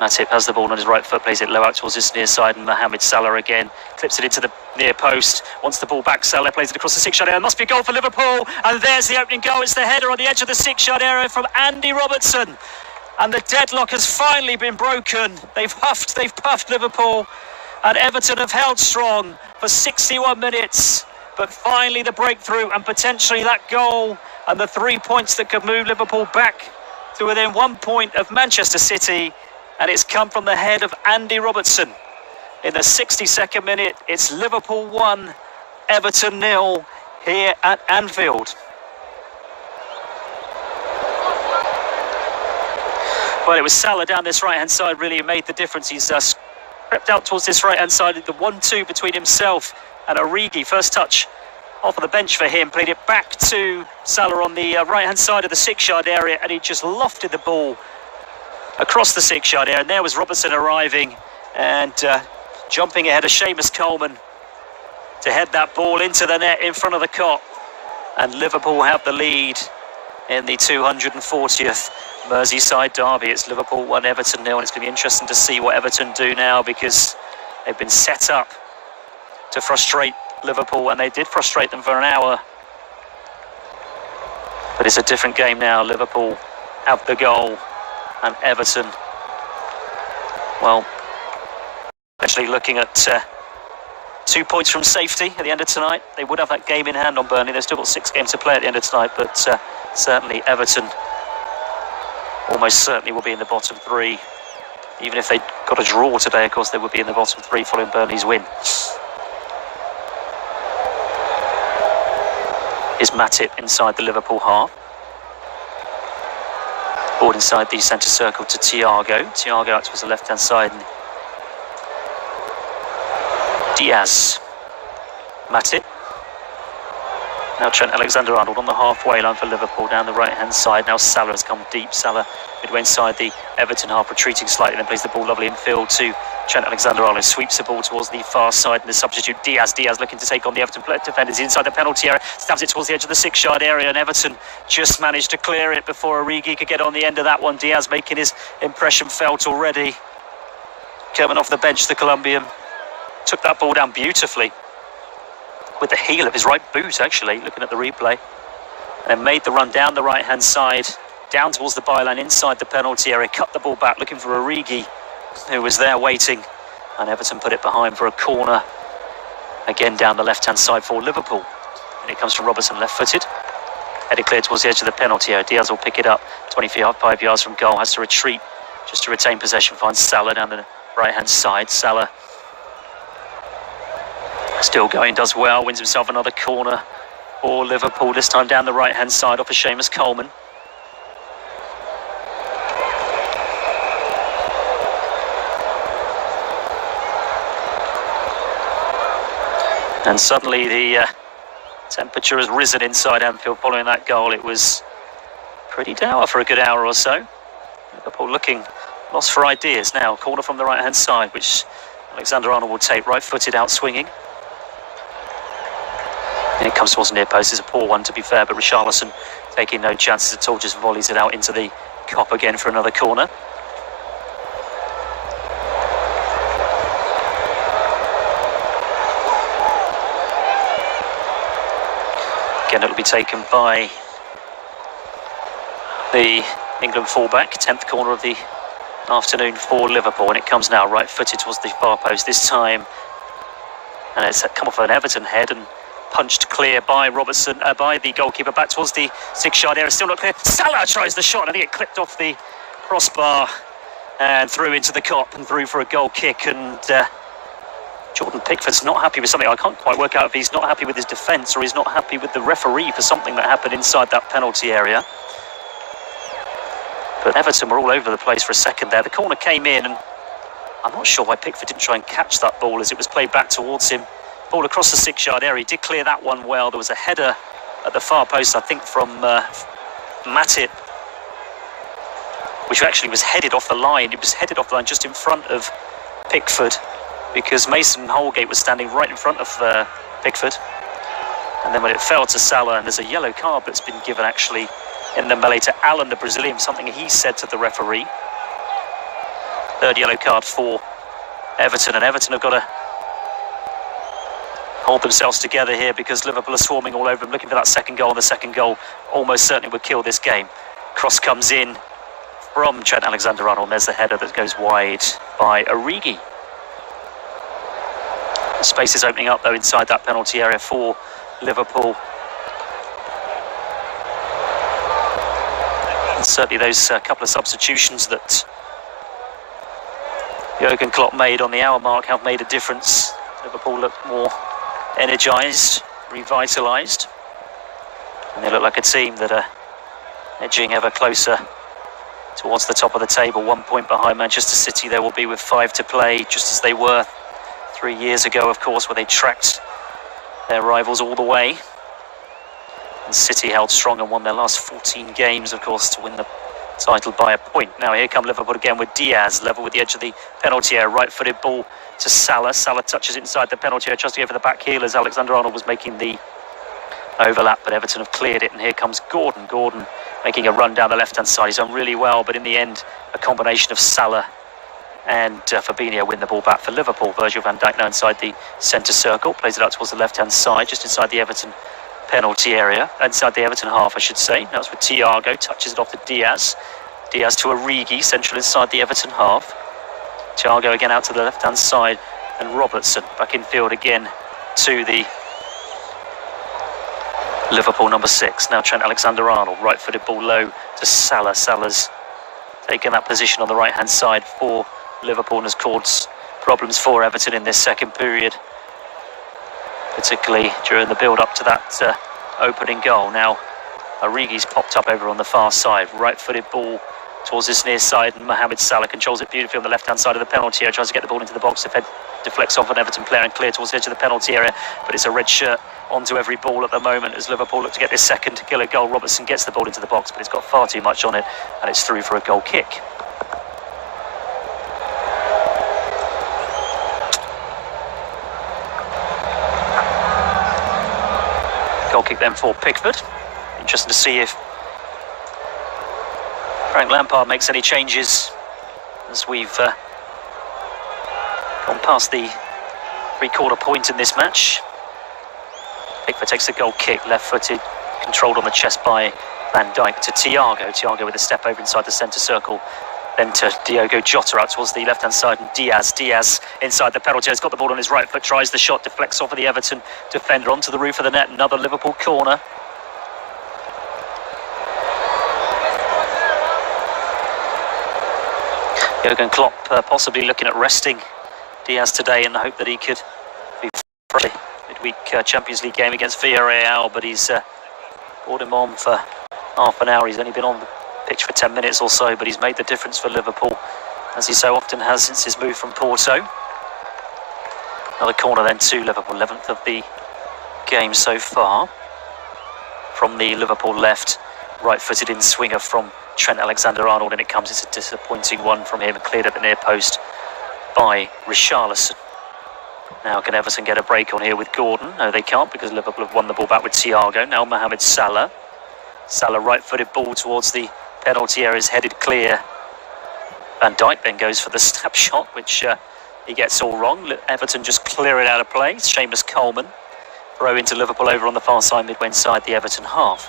has the ball on his right foot, plays it low out towards this near side, and Mohamed Salah again clips it into the near post, wants the ball back. Salah plays it across the 6-yard area. Must be a goal for Liverpool, and there's the opening goal. It's the header on the edge of the 6-yard area from Andy Robertson, and the deadlock has finally been broken. They've puffed Liverpool, And Everton have held strong for 61 minutes. But finally the breakthrough and potentially that goal and the 3 points that could move Liverpool back to within 1 point of Manchester City. And it's come from the head of Andy Robertson. In the 62nd minute, it's Liverpool 1, Everton 0 here at Anfield. Well, it was Salah down this right-hand side really who made the difference. He's crept out towards this right-hand side, the 1-2 between himself and Origi. First touch off of the bench for him, played it back to Salah on the right-hand side of the 6-yard area, and he just lofted the ball across the 6-yard area. And there was Robertson arriving and jumping ahead of Seamus Coleman to head that ball into the net in front of the Kop. And Liverpool have the lead in the 240th Merseyside derby. It's Liverpool 1, Everton 0, and it's going to be interesting to see what Everton do now, because they've been set up to frustrate Liverpool, and they did frustrate them for an hour. But it's a different game now. Liverpool have the goal, and Everton, well, actually looking at 2 points from safety at the end of tonight. They would have that game in hand on Burnley. They've still got 6 games to play at the end of tonight, but certainly Everton almost certainly will be in the bottom 3. Even if they got a draw today, of course, they would be in the bottom 3 following Burnley's win. Is Matip inside the Liverpool half. Ball inside the centre circle to Thiago. Thiago out towards the left-hand side. And Diaz. Matip. Now Trent Alexander-Arnold on the halfway line for Liverpool down the right-hand side. Now Salah has come deep. Salah midway inside the Everton half, retreating slightly, then plays the ball lovely infield to Trent Alexander-Arnold. Sweeps the ball towards the far side, and the substitute Diaz. Diaz looking to take on the Everton defenders inside the penalty area. Stabs it towards the edge of the 6-yard area, and Everton just managed to clear it before Origi could get on the end of that one. Diaz making his impression felt already. Coming off the bench, the Colombian took that ball down beautifully with the heel of his right boot, actually, looking at the replay, and then made the run down the right-hand side, down towards the byline, inside the penalty area, cut the ball back, looking for Origi, who was there waiting, and Everton put it behind for a corner, again down the left-hand side for Liverpool. And it comes from Robertson, left-footed, headed clear towards the edge of the penalty area. Diaz will pick it up, 25 yards from goal, has to retreat just to retain possession, finds Salah down the right-hand side. Salah still going, does well, wins himself another corner for Liverpool, this time down the right-hand side off of Seamus Coleman. And suddenly the temperature has risen inside Anfield following that goal. It was pretty dour for a good hour or so. Liverpool looking lost for ideas now. Corner from the right-hand side, which Alexander-Arnold will take, right-footed out swinging. And it comes towards the near post. It's a poor one, to be fair, but Richarlison taking no chances at all, just volleys it out into the Kop again for another corner. Again, it'll be taken by the England fullback, 10th corner of the afternoon for Liverpool, and it comes now right-footed towards the far post this time. And it's come off an Everton head and punched clear by Robertson, by the goalkeeper, back towards the 6-yard area, still not clear. Salah tries the shot, I think it clipped off the crossbar and through into the Kop and through for a goal kick. And Jordan Pickford's not happy with something. I can't quite work out if he's not happy with his defence or he's not happy with the referee for something that happened inside that penalty area. But Everton were all over the place for a second there. The corner came in, and I'm not sure why Pickford didn't try and catch that ball as it was played back towards him. Ball across the 6-yard area. He did clear that one well. There was a header at the far post, I think, from Matip, which actually was headed off the line. It was headed off the line just in front of Pickford, because Mason Holgate was standing right in front of Pickford. And then when it fell to Salah, and there's a yellow card that's been given actually in the melee to Allen, the Brazilian, something he said to the referee. Third yellow card for Everton, and Everton have got to hold themselves together here, because Liverpool are swarming all over them, looking for that second goal, and the second goal almost certainly would kill this game. Cross comes in from Trent Alexander-Arnold, and there's the header that goes wide by Origi. Space is opening up though inside that penalty area for Liverpool. And certainly those couple of substitutions that Jurgen Klopp made on the hour mark have made a difference. Liverpool look more energised, revitalised, and they look like a team that are edging ever closer towards the top of the table. 1 point behind Manchester City they will be with 5 to play, just as they were 3 years ago, of course, where they tracked their rivals all the way. And City held strong and won their last 14 games, of course, to win the title by a point. Now here come Liverpool again with Diaz, level with the edge of the penalty area. Right-footed ball to Salah. Salah touches inside the penalty area, tries to go for the back heel as Alexander-Arnold was making the overlap, but Everton have cleared it. And here comes Gordon. Gordon making a run down the left-hand side. He's done really well, but in the end, a combination of Salah and Fabinho win the ball back for Liverpool. Virgil van Dijk now inside the centre circle, plays it out towards the left-hand side, just inside the Everton penalty area, inside the Everton half, I should say. Now it's with Thiago, touches it off to Diaz. Diaz to Origi, central inside the Everton half. Thiago again out to the left-hand side, and Robertson back in field again to the Liverpool number 6. Now Trent Alexander-Arnold, right-footed ball low to Salah. Salah's taken that position on the right-hand side for Liverpool and has caused problems for Everton in this second period, particularly during the build-up to that opening goal. Now Origi's popped up over on the far side, right-footed ball towards this near side, and Mohamed Salah controls it beautifully on the left-hand side of the penalty area, tries to get the ball into the box. The head deflects off an Everton player and clear towards the edge of the penalty area, but it's a red shirt onto every ball at the moment as Liverpool look to get this second killer goal. Robertson gets the ball into the box, but it's got far too much on it, and it's through for a goal kick. Goal kick then for Pickford. Interesting to see if Frank Lampard makes any changes as we've gone past the three-quarter point in this match. Pickford takes the goal kick, left-footed, controlled on the chest by Van Dijk to Thiago. Thiago with a step over inside the centre circle, then to Diogo Jota out towards the left-hand side, and Diaz inside the penalty. He's got the ball on his right foot, tries the shot, deflects off of the Everton defender onto the roof of the net. Another Liverpool corner. Jurgen Klopp possibly looking at resting Diaz today in the hope that he could be fresh midweek Champions League game against Villarreal, but he's brought him on for half an hour. He's only been on the pitch for 10 minutes or so, but he's made the difference for Liverpool, as he so often has since his move from Porto. Another corner then to Liverpool, 11th of the game so far. From the Liverpool left, right-footed in swinger from Trent Alexander-Arnold, and it comes. It's a disappointing one from him, cleared at the near post by Richarlison. Now can Everton get a break on here with Gordon? No, they can't, because Liverpool have won the ball back with Thiago. Now Mohamed Salah. Salah right-footed ball towards the penalty area is headed clear. Van Dijk then goes for the snap shot, which he gets all wrong. Everton just clear it out of play. Seamus Coleman throw into Liverpool over on the far side, midway inside the Everton half.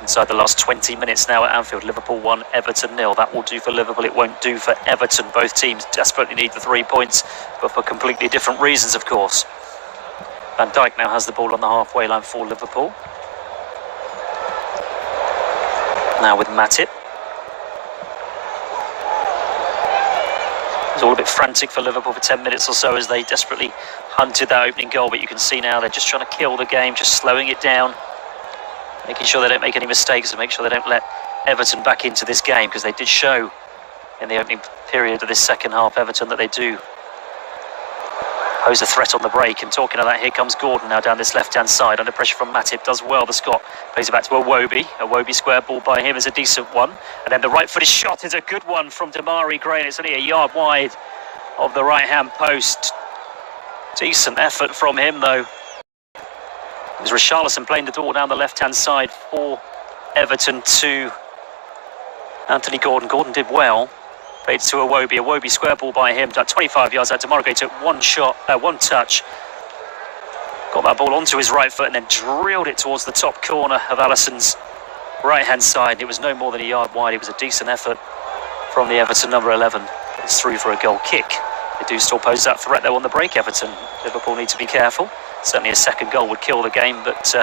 Inside the last 20 minutes now at Anfield, Liverpool 1, Everton 0. That will do for Liverpool, it won't do for Everton. Both teams desperately need the 3 points, but for completely different reasons, of course. Van Dijk now has the ball on the halfway line for Liverpool. Now with Matip. It was all a bit frantic for Liverpool for 10 minutes or so as they desperately hunted that opening goal, but you can see now they're just trying to kill the game, just slowing it down, making sure they don't make any mistakes and make sure they don't let Everton back into this game, because they did show in the opening period of this second half, Everton, that they do pose a threat on the break. And talking of that, here comes Gordon now down this left-hand side, under pressure from Matip, does well, the Scot, plays it back to Iwobi. Iwobi square ball by him is a decent one, and then the right-footed shot is a good one from Damari Gray, and it's only a yard wide of the right-hand post. Decent effort from him, though. It was Richarlison playing the ball down the left-hand side for Everton to Anthony Gordon. Gordon did well. Played to Iwobi. Iwobi square ball by him. 25 yards out. Damari Gray took one touch. Got that ball onto his right foot and then drilled it towards the top corner of Alisson's right-hand side. It was no more than a yard wide. It was a decent effort from the Everton number 11. It's through for a goal kick. They do still pose that threat though on the break, Everton. Liverpool need to be careful. Certainly a second goal would kill the game, but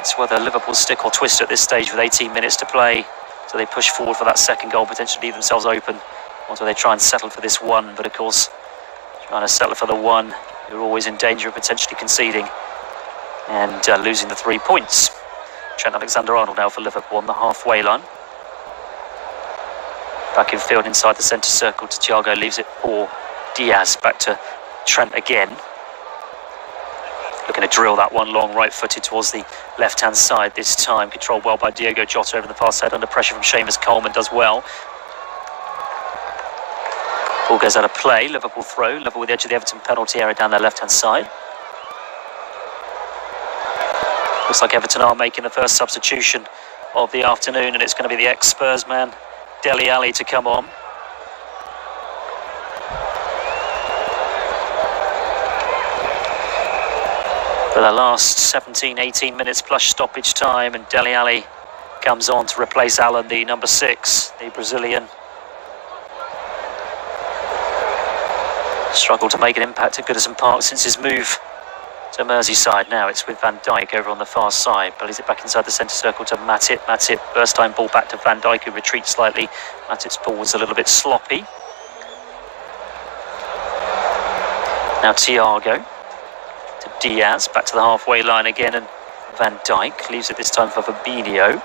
it's whether Liverpool stick or twist at this stage with 18 minutes to play. So they push forward for that second goal, potentially leave themselves open. Or do they try and settle for this one? But of course, trying to settle for the one, you're always in danger of potentially conceding and losing the 3 points. Trent Alexander-Arnold now for Liverpool on the halfway line. Back in field inside the centre circle to Thiago, leaves it for Diaz. Back to Trent again. Looking to drill that one long, right-footed towards the left-hand side this time. Controlled well by Diogo Jota over the far side, under pressure from Seamus Coleman, does well. Ball goes out of play, Liverpool throw, level with the edge of the Everton penalty area down their left-hand side. Looks like Everton are making the first substitution of the afternoon, and it's going to be the ex-Spurs man, Dele Alli, to come on. For the last 17, 18 minutes plus stoppage time, and Dele Alli comes on to replace Allen, the number 6, the Brazilian. Struggled to make an impact at Goodison Park since his move to Merseyside. Now it's with Van Dijk over on the far side. Plays it back inside the centre circle to Matip. Matip, first time ball back to Van Dijk, who retreats slightly. Matip's ball was a little bit sloppy. Now Thiago to Diaz, back to the halfway line again, and Van Dijk leaves it this time for Fabinho.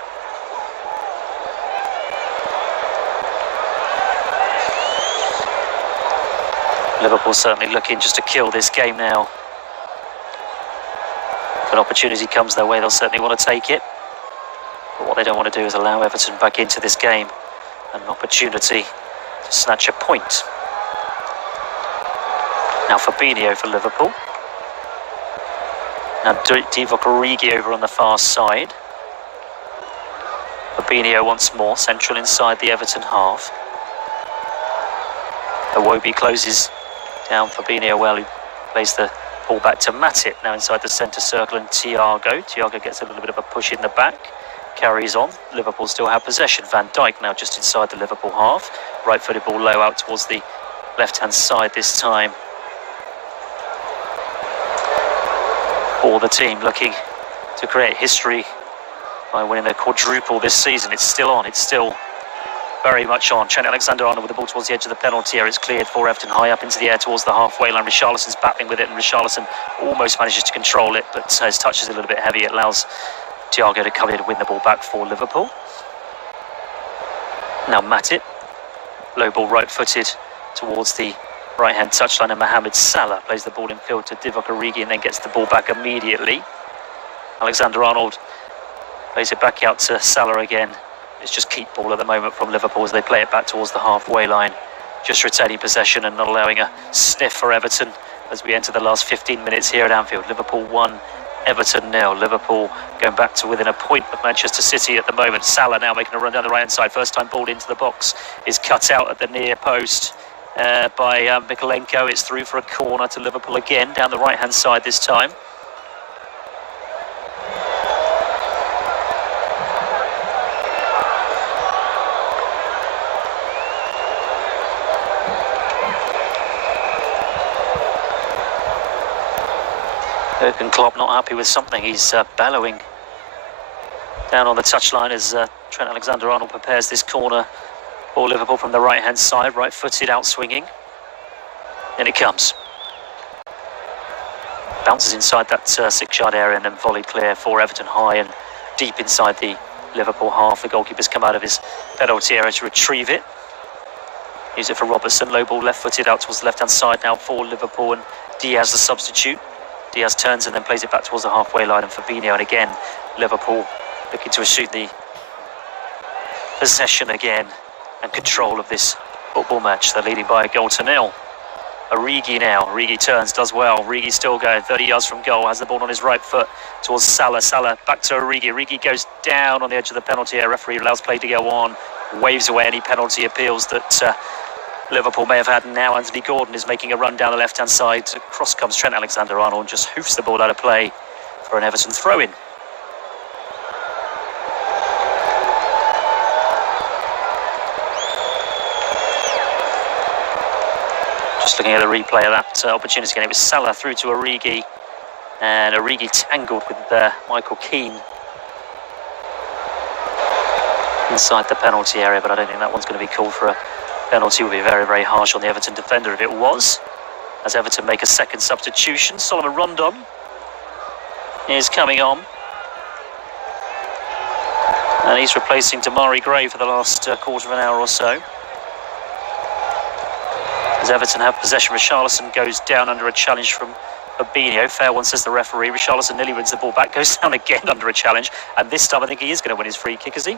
Liverpool certainly looking just to kill this game now. If an opportunity comes their way, they'll certainly want to take it. But what they don't want to do is allow Everton back into this game. An opportunity to snatch a point. Now Fabinho for Liverpool. Now Divock Origi over on the far side. Fabinho once more, central inside the Everton half. Iwobi closes down Fabinho well, who plays the ball back to Matip, now inside the centre circle, and Thiago. Thiago gets a little bit of a push in the back, carries on. Liverpool still have possession. Van Dijk now just inside the Liverpool half. Right-footed ball low out towards the left-hand side this time. For the team looking to create history by winning their quadruple this season. It's still on, it's still very much on. Trent Alexander-Arnold with the ball towards the edge of the penalty area. It's cleared for Everton, high up into the air towards the halfway line. Richarlison's battling with it, and Richarlison almost manages to control it, but his touch is a little bit heavy. It allows Thiago to come in and win the ball back for Liverpool. Now Matip, low ball right-footed towards the right-hand touchline, and Mohamed Salah plays the ball in field to Divock Origi and then gets the ball back immediately. Alexander-Arnold plays it back out to Salah again. It's just keep ball at the moment from Liverpool as they play it back towards the halfway line. Just retaining possession and not allowing a sniff for Everton as we enter the last 15 minutes here at Anfield. Liverpool 1, Everton 0. Liverpool going back to within a point of Manchester City at the moment. Salah now making a run down the right-hand side. First time ball into the box is cut out at the near post by Mikolenko. It's through for a corner to Liverpool again, down the right-hand side this time. Jurgen Klopp not happy with something. He's bellowing down on the touchline as Trent Alexander-Arnold prepares this corner for Liverpool from the right-hand side, right-footed, out-swinging. In it comes. Bounces inside that 6-yard area and then volleyed clear for Everton, high and deep inside the Liverpool half. The goalkeeper's come out of his penalty area to retrieve it. Use it for Robertson. Low ball left-footed out towards the left-hand side now for Liverpool, and Diaz the substitute. Diaz turns and then plays it back towards the halfway line, and Fabinho, and again Liverpool looking to assume the possession again and control of this football match. They're leading by a goal to nil. Origi now. Origi turns, does well. Origi still going 30 yards from goal, has the ball on his right foot towards Salah. Salah back to Origi. Origi goes down on the edge of the penalty area. Referee allows play to go on, waves away any penalty appeals that Liverpool may have had. Now Anthony Gordon is making a run down the left-hand side. Across comes Trent Alexander-Arnold and just hoofs the ball out of play for an Everton throw-in. Just looking at the replay of that opportunity again, it was Salah through to Origi, and Origi tangled with Michael Keane inside the penalty area, but I don't think that one's going to be called for a penalty. It would be very, very harsh on the Everton defender if it was, as Everton make a second substitution. Solomon Rondon is coming on, and he's replacing Damari Gray for the last quarter of an hour or so. As Everton have possession, Richarlison goes down under a challenge from Fabinho. Fair one, says the referee. Richarlison nearly wins the ball back, goes down again under a challenge, and this time I think he is going to win his free kick, is he?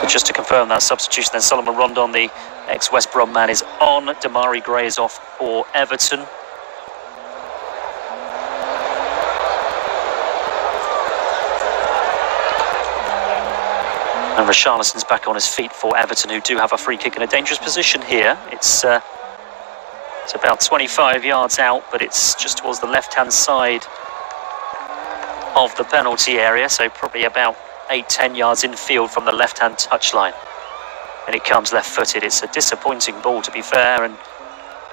So just to confirm that substitution then, Solomon Rondon, the ex-West Brom man, is on. Damari Gray is off for Everton. And Richarlison's back on his feet for Everton, who do have a free kick in a dangerous position here. It's about 25 yards out, but it's just towards the left-hand side of the penalty area, so probably about 8-10 yards infield from the left-hand touchline. And it comes left-footed. It's a disappointing ball, to be fair, and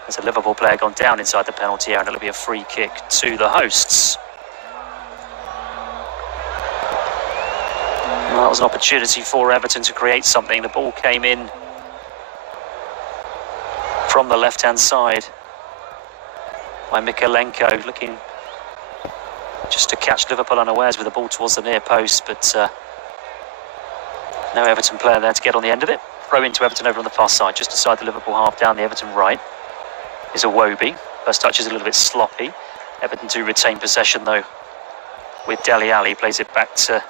there's a Liverpool player gone down inside the penalty area, and it'll be a free kick to the hosts. Well, that was an opportunity for Everton to create something. The ball came in from the left-hand side by Mykolenko, looking just to catch Liverpool unawares with the ball towards the near post, but no Everton player there to get on the end of it. Throw into Everton over on the far side, just inside the Liverpool half, down the Everton right is Iwobi. First touch is a little bit sloppy. Everton do retain possession though with Dele Alli. Plays it back to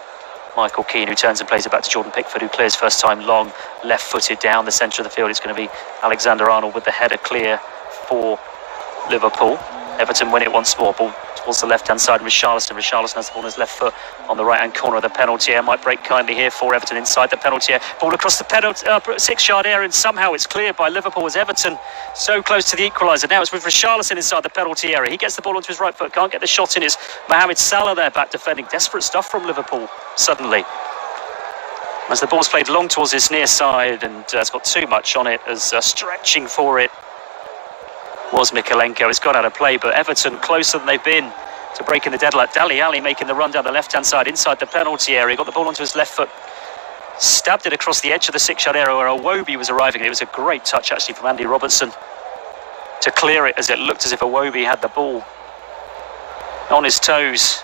Michael Keane, who turns and plays it back to Jordan Pickford, who clears first time long, left-footed down the centre of the field. It's going to be Alexander-Arnold with the header clear for Liverpool. Everton win it once more. Ball towards the left-hand side. Richarlison has the ball on his left foot on the right-hand corner of the penalty area. Might break kindly here for Everton inside the penalty area. Ball across the penalty 6-yard area, and somehow it's cleared by Liverpool as Everton so close to the equaliser. Now it's with Richarlison inside the penalty area. He gets the ball onto his right foot, can't get the shot in. It's Mohamed Salah there back defending. Desperate stuff from Liverpool suddenly, as the ball's played long towards his near side, and it's got too much on it, as stretching for it was Mykolenko. It's gone out of play, but Everton closer than they've been to breaking the deadlock. Dele Alli making the run down the left-hand side inside the penalty area. Got the ball onto his left foot, stabbed it across the edge of the 6-yard area where Iwobi was arriving. It was a great touch actually from Andy Robertson to clear it, as it looked as if Iwobi had the ball on his toes.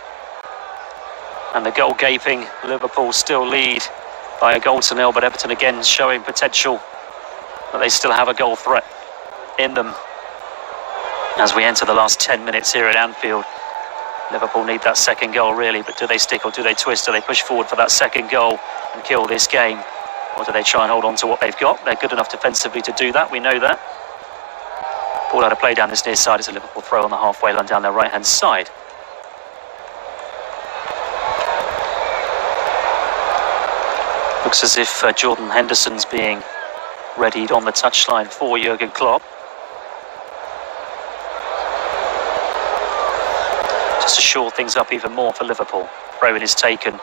And the goal gaping. Liverpool still lead by a 1-0, but Everton again showing potential that they still have a goal threat in them as we enter the last 10 minutes here at Anfield. Liverpool need that second goal really, but do they stick or do they twist? Do they push forward for that second goal and kill this game, or do they try and hold on to what they've got? They're good enough defensively to do that, we know that. Ball out of play down this near side. It's a Liverpool throw on the halfway line down their right hand side. Looks as if Jordan Henderson's being readied on the touchline for Jurgen Klopp. Just to shore things up even more for Liverpool. Throw-in is taken.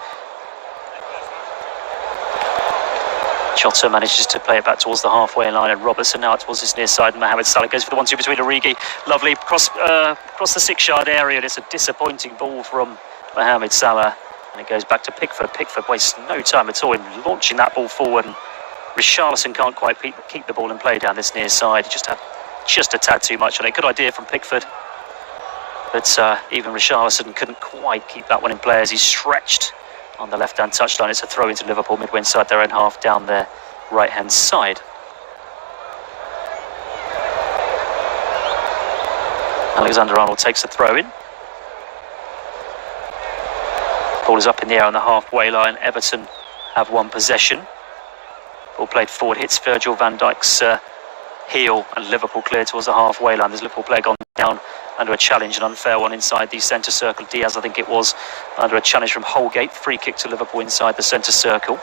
Jota manages to play it back towards the halfway line, and Robertson now towards his near side, and Mohamed Salah goes for the 1-2 between Origi. Lovely cross the 6-yard area, and it's a disappointing ball from Mohamed Salah, and it goes back to Pickford. Pickford wastes no time at all in launching that ball forward, and Richarlison can't quite keep the ball in play down this near side. He just had a tad too much on it. Good idea from Pickford, but even Richarlison couldn't quite keep that one in play as he stretched on the left-hand touchline. It's a throw into Liverpool midway inside their own half down their right-hand side. Alexander-Arnold takes the throw in. Ball is up in the air on the halfway line. Everton have one possession. Ball played forward, hits Virgil van Dijk's heel, and Liverpool cleared towards the halfway line. There's a Liverpool player gone down under a challenge, an unfair one inside the centre circle. Diaz, I think it was, under a challenge from Holgate. Free kick to Liverpool inside the centre circle.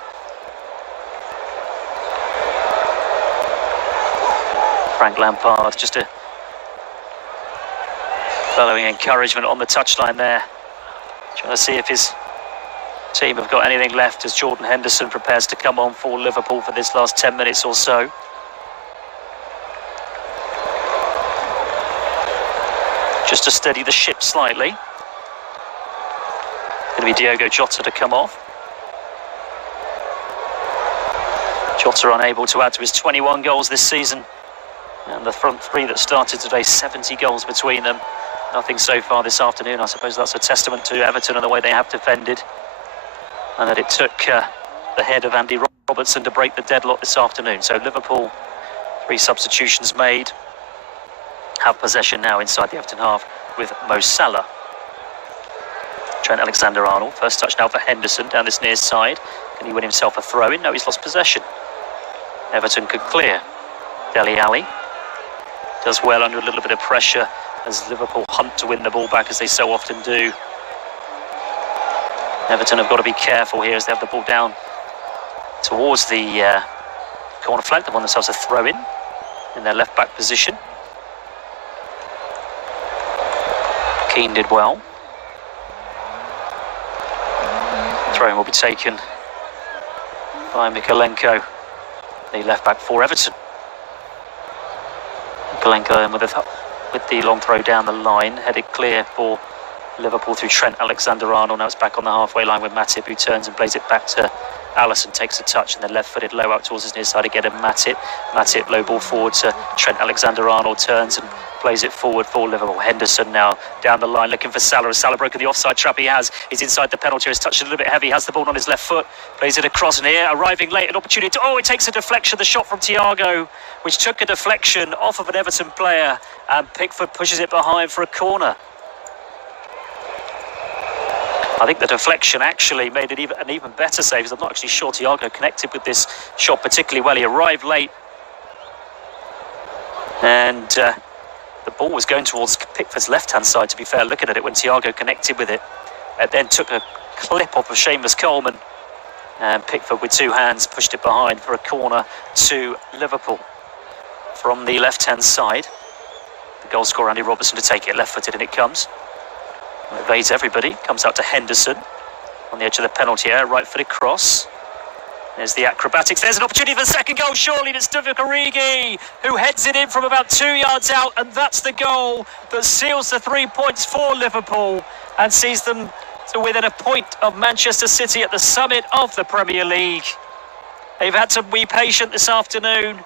Frank Lampard, just a bellowing encouragement on the touchline there, trying to see if his team have got anything left as Jordan Henderson prepares to come on for Liverpool for this last 10 minutes or so. just to steady the ship slightly. Going to be Diogo Jota to come off. Jota unable to add to his 21 goals this season. And the front three that started today, 70 goals between them. Nothing so far this afternoon. I suppose that's a testament to Everton and the way they have defended. And that it took the head of Andy Robertson to break the deadlock this afternoon. So Liverpool, 3 substitutions made. Have possession now inside the Everton half with Mo Salah. Trent Alexander-Arnold, first touch now for Henderson down this near side. Can he win himself a throw-in? No, he's lost possession. Everton could clear. Dele Alli does well under a little bit of pressure as Liverpool hunt to win the ball back, as they so often do. Everton have got to be careful here as they have the ball down towards the corner flag. They won themselves a throw-in in their left-back position. Keane did well. Throw-in will be taken by Mikalenko, the left-back for Everton. Mikalenko with the long throw down the line, headed clear for Liverpool through Trent Alexander-Arnold. Now it's back on the halfway line with Matip, who turns and plays it back to Alisson, takes a touch and then left-footed low out towards his near side again, and Matip low ball forward to Trent Alexander-Arnold, turns and plays it forward for Liverpool. Henderson now down the line looking for Salah. As Salah broken the offside trap he has, he's inside the penalty area, he's touched a little bit heavy, has the ball on his left foot, plays it across, and here arriving late, an opportunity to, it takes a deflection, the shot from Thiago, which took a deflection off of an Everton player, and Pickford pushes it behind for a corner. I think the deflection actually made it an even better save, as I'm not actually sure Thiago connected with this shot particularly well. He arrived late, and the ball was going towards Pickford's left-hand side, to be fair, looking at it, when Thiago connected with it. It then took a clip off of Seamus Coleman, and Pickford with 2 hands pushed it behind for a corner to Liverpool. From the left-hand side, the goal scorer Andy Robertson to take it, left-footed, and it comes. Evades everybody, comes out to Henderson on the edge of the penalty area, right-footed cross. There's the acrobatics, there's an opportunity for the second goal, surely it's Divock Origi, who heads it in from about 2 yards out, and that's the goal that seals the 3 points for Liverpool and sees them to within a point of Manchester City at the summit of the Premier League. They've had to be patient this afternoon,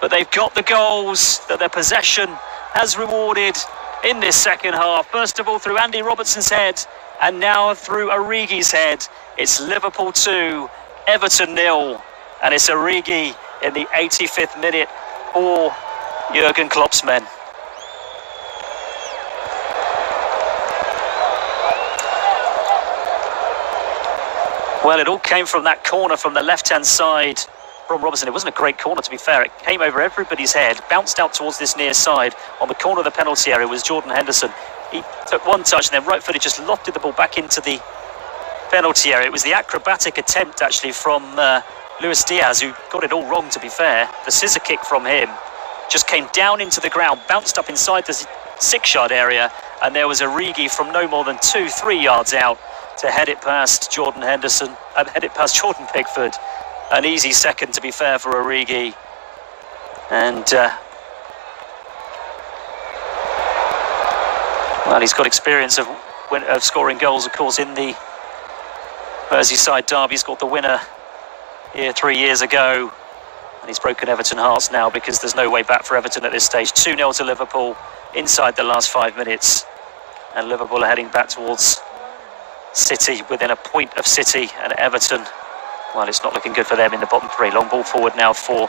but they've got the goals that their possession has rewarded in this second half. First of all through Andy Robertson's head, and now through Origi's head. It's Liverpool 2, Everton 0, and it's Origi in the 85th minute for Jurgen Klopp's men. Well, it all came from that corner from the left-hand side from Robertson. It wasn't a great corner, to be fair. It came over everybody's head, bounced out towards this near side. On the corner of the penalty area was Jordan Henderson. He took one touch and then right-footed just lofted the ball back into the penalty area. It was the acrobatic attempt, actually, from Luis Diaz, who got it all wrong, to be fair. The scissor kick from him just came down into the ground, bounced up inside the 6-yard area, and there was Origi from no more than 2-3 yards out to head it past Jordan Henderson, head it past Jordan Pickford. An easy second, to be fair, for Origi. And, well, he's got experience of scoring goals, of course, in the Merseyside derby. He scored the winner here 3 years ago. And he's broken Everton hearts now, because there's no way back for Everton at this stage. 2-0 to Liverpool inside the last 5 minutes. And Liverpool are heading back towards City, within a point of City and Everton. Well, it's not looking good for them in the bottom 3. Long ball forward now for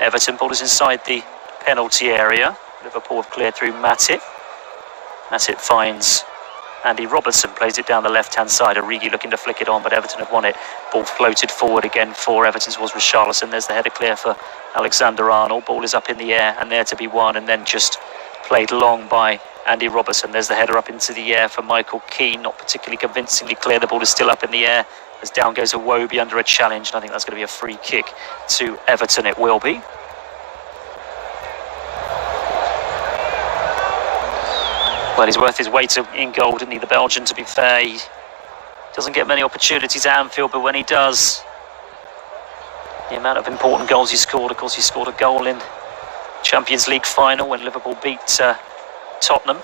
Everton. Ball is inside the penalty area. Liverpool have cleared through Matip. Matip finds Andy Robertson, plays it down the left-hand side. Origi looking to flick it on, but Everton have won it. Ball floated forward again for Everton towards Richarlison. There's the header clear for Alexander-Arnold. Ball is up in the air and there to be won, and then just played long by Andy Robertson. There's the header up into the air for Michael Keane. Not particularly convincingly clear. The ball is still up in the air as down goes Iwobi under a challenge, and I think that's going to be a free kick to Everton. It will be. Well, he's worth his weight in gold, isn't he, the Belgian, to be fair. He doesn't get many opportunities at Anfield, but when he does, the amount of important goals he scored. Of course, he scored a goal in Champions League final when Liverpool beat Tottenham.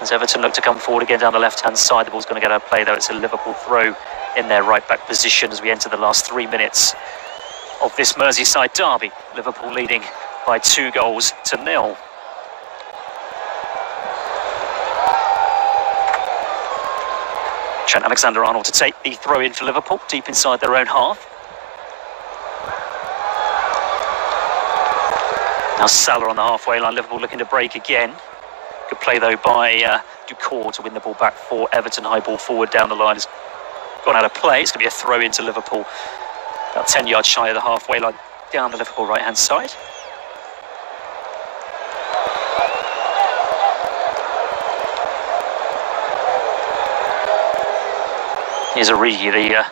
As Everton look to come forward again down the left-hand side, the ball's going to get out of play, though. It's a Liverpool throw in their right-back position as we enter the last 3 minutes of this Merseyside derby. Liverpool leading by 2-0. Trent Alexander-Arnold to take the throw in for Liverpool, deep inside their own half. Now Salah on the halfway line, Liverpool looking to break again. Good play though by Ducour to win the ball back for Everton. High ball forward down the line has gone out of play. It's going to be a throw into Liverpool, about 10 yards shy of the halfway line, down the Liverpool right-hand side. Here's Origi, the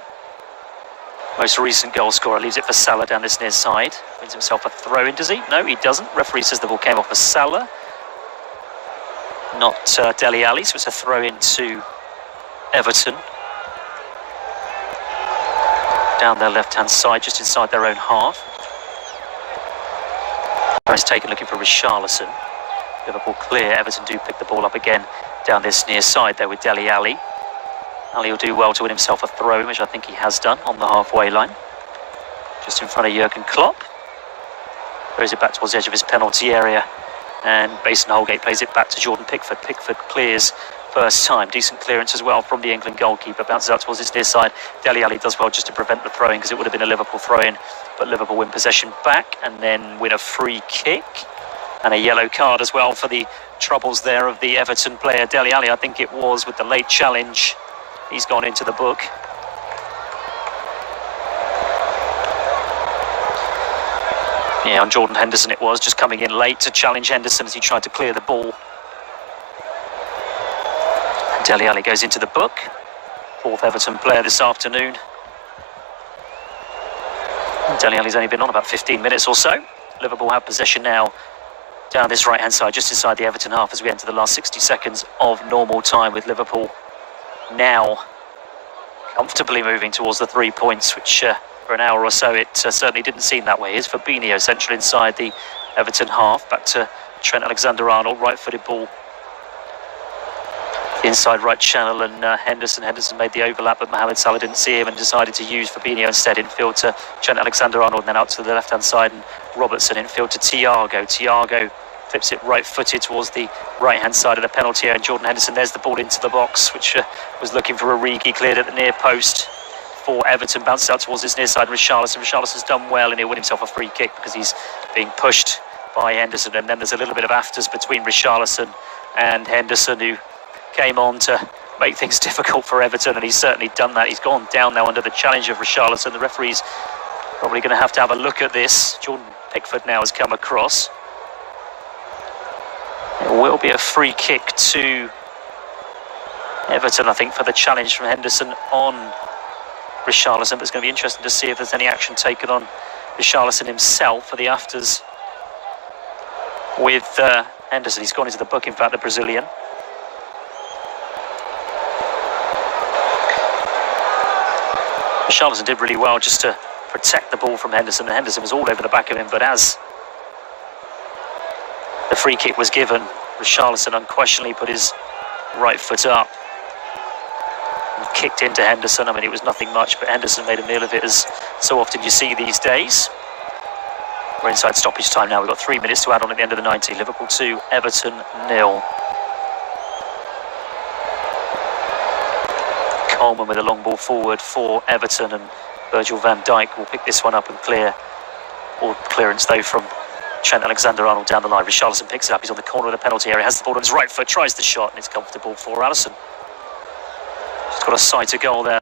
most recent goal scorer. Leaves it for Salah down this near side. Wins himself a throw in, does he? No, he doesn't. Referee says the ball came off for Salah, not Dele Alli, so it's a throw into Everton. Down their left-hand side, just inside their own half. It's taken looking for Richarlison. Liverpool clear. Everton do pick the ball up again down this near side there with Dele Alli. Ali will do well to win himself a throw, which I think he has done on the halfway line. Just in front of Jurgen Klopp. Throws it back towards the edge of his penalty area. And Mason Holgate plays it back to Jordan Pickford. Pickford clears first time. Decent clearance as well from the England goalkeeper. Bounces out towards his near side. Dele Alli does well just to prevent the throw-in, because it would have been a Liverpool throw-in. But Liverpool win possession back and then win a free kick. And a yellow card as well for the troubles there of the Everton player Dele Alli, I think it was, with the late challenge. He's gone into the book. Yeah, on Jordan Henderson it was, just coming in late to challenge Henderson as he tried to clear the ball. And Dele Alli goes into the book. Fourth Everton player this afternoon. And Dele Alli's only been on about 15 minutes or so. Liverpool have possession now down this right-hand side, just inside the Everton half, as we enter the last 60 seconds of normal time, with Liverpool now comfortably moving towards the 3 points, which for an hour or so it certainly didn't seem that way. Here's Fabinho central inside the Everton half, back to Trent Alexander-Arnold, right-footed ball inside right channel, and Henderson made the overlap, but Mohamed Salah didn't see him and decided to use Fabinho instead. Infield to Trent Alexander-Arnold, and then out to the left-hand side, and Robertson infield to Thiago flips it right-footed towards the right-hand side of the penalty area, and Jordan Henderson, there's the ball into the box, which was looking for Origi, cleared at the near post for Everton, bounces out towards this near side. Richarlison's done well, and he'll win himself a free kick because he's being pushed by Henderson. And then there's a little bit of afters between Richarlison and Henderson, who came on to make things difficult for Everton, and he's certainly done that. He's gone down now under the challenge of Richarlison. The referee's probably going to have a look at this. Jordan Pickford now has come across. It will be a free kick to Everton, I think, for the challenge from Henderson on Richarlison. But it's going to be interesting to see if there's any action taken on Richarlison himself for the afters with Henderson. He's gone into the book, in fact, the Brazilian. Richarlison did really well just to protect the ball from Henderson, and Henderson was all over the back of him. But as the free kick was given, Richarlison unquestionably put his right foot up and kicked into Henderson. I mean, it was nothing much, but Henderson made a meal of it, as so often you see these days. We're inside stoppage time now. We've got 3 minutes to add on at the end of the 90. Liverpool 2, Everton 0. Coleman with a long ball forward for Everton, and Virgil van Dijk will pick this one up and clear. All clearance though from Trent Alexander-Arnold down the line. Richarlison picks it up. He's on the corner of the penalty area, has the ball on his right foot, tries the shot, and it's comfortable for Alisson. He's got a sight to goal there.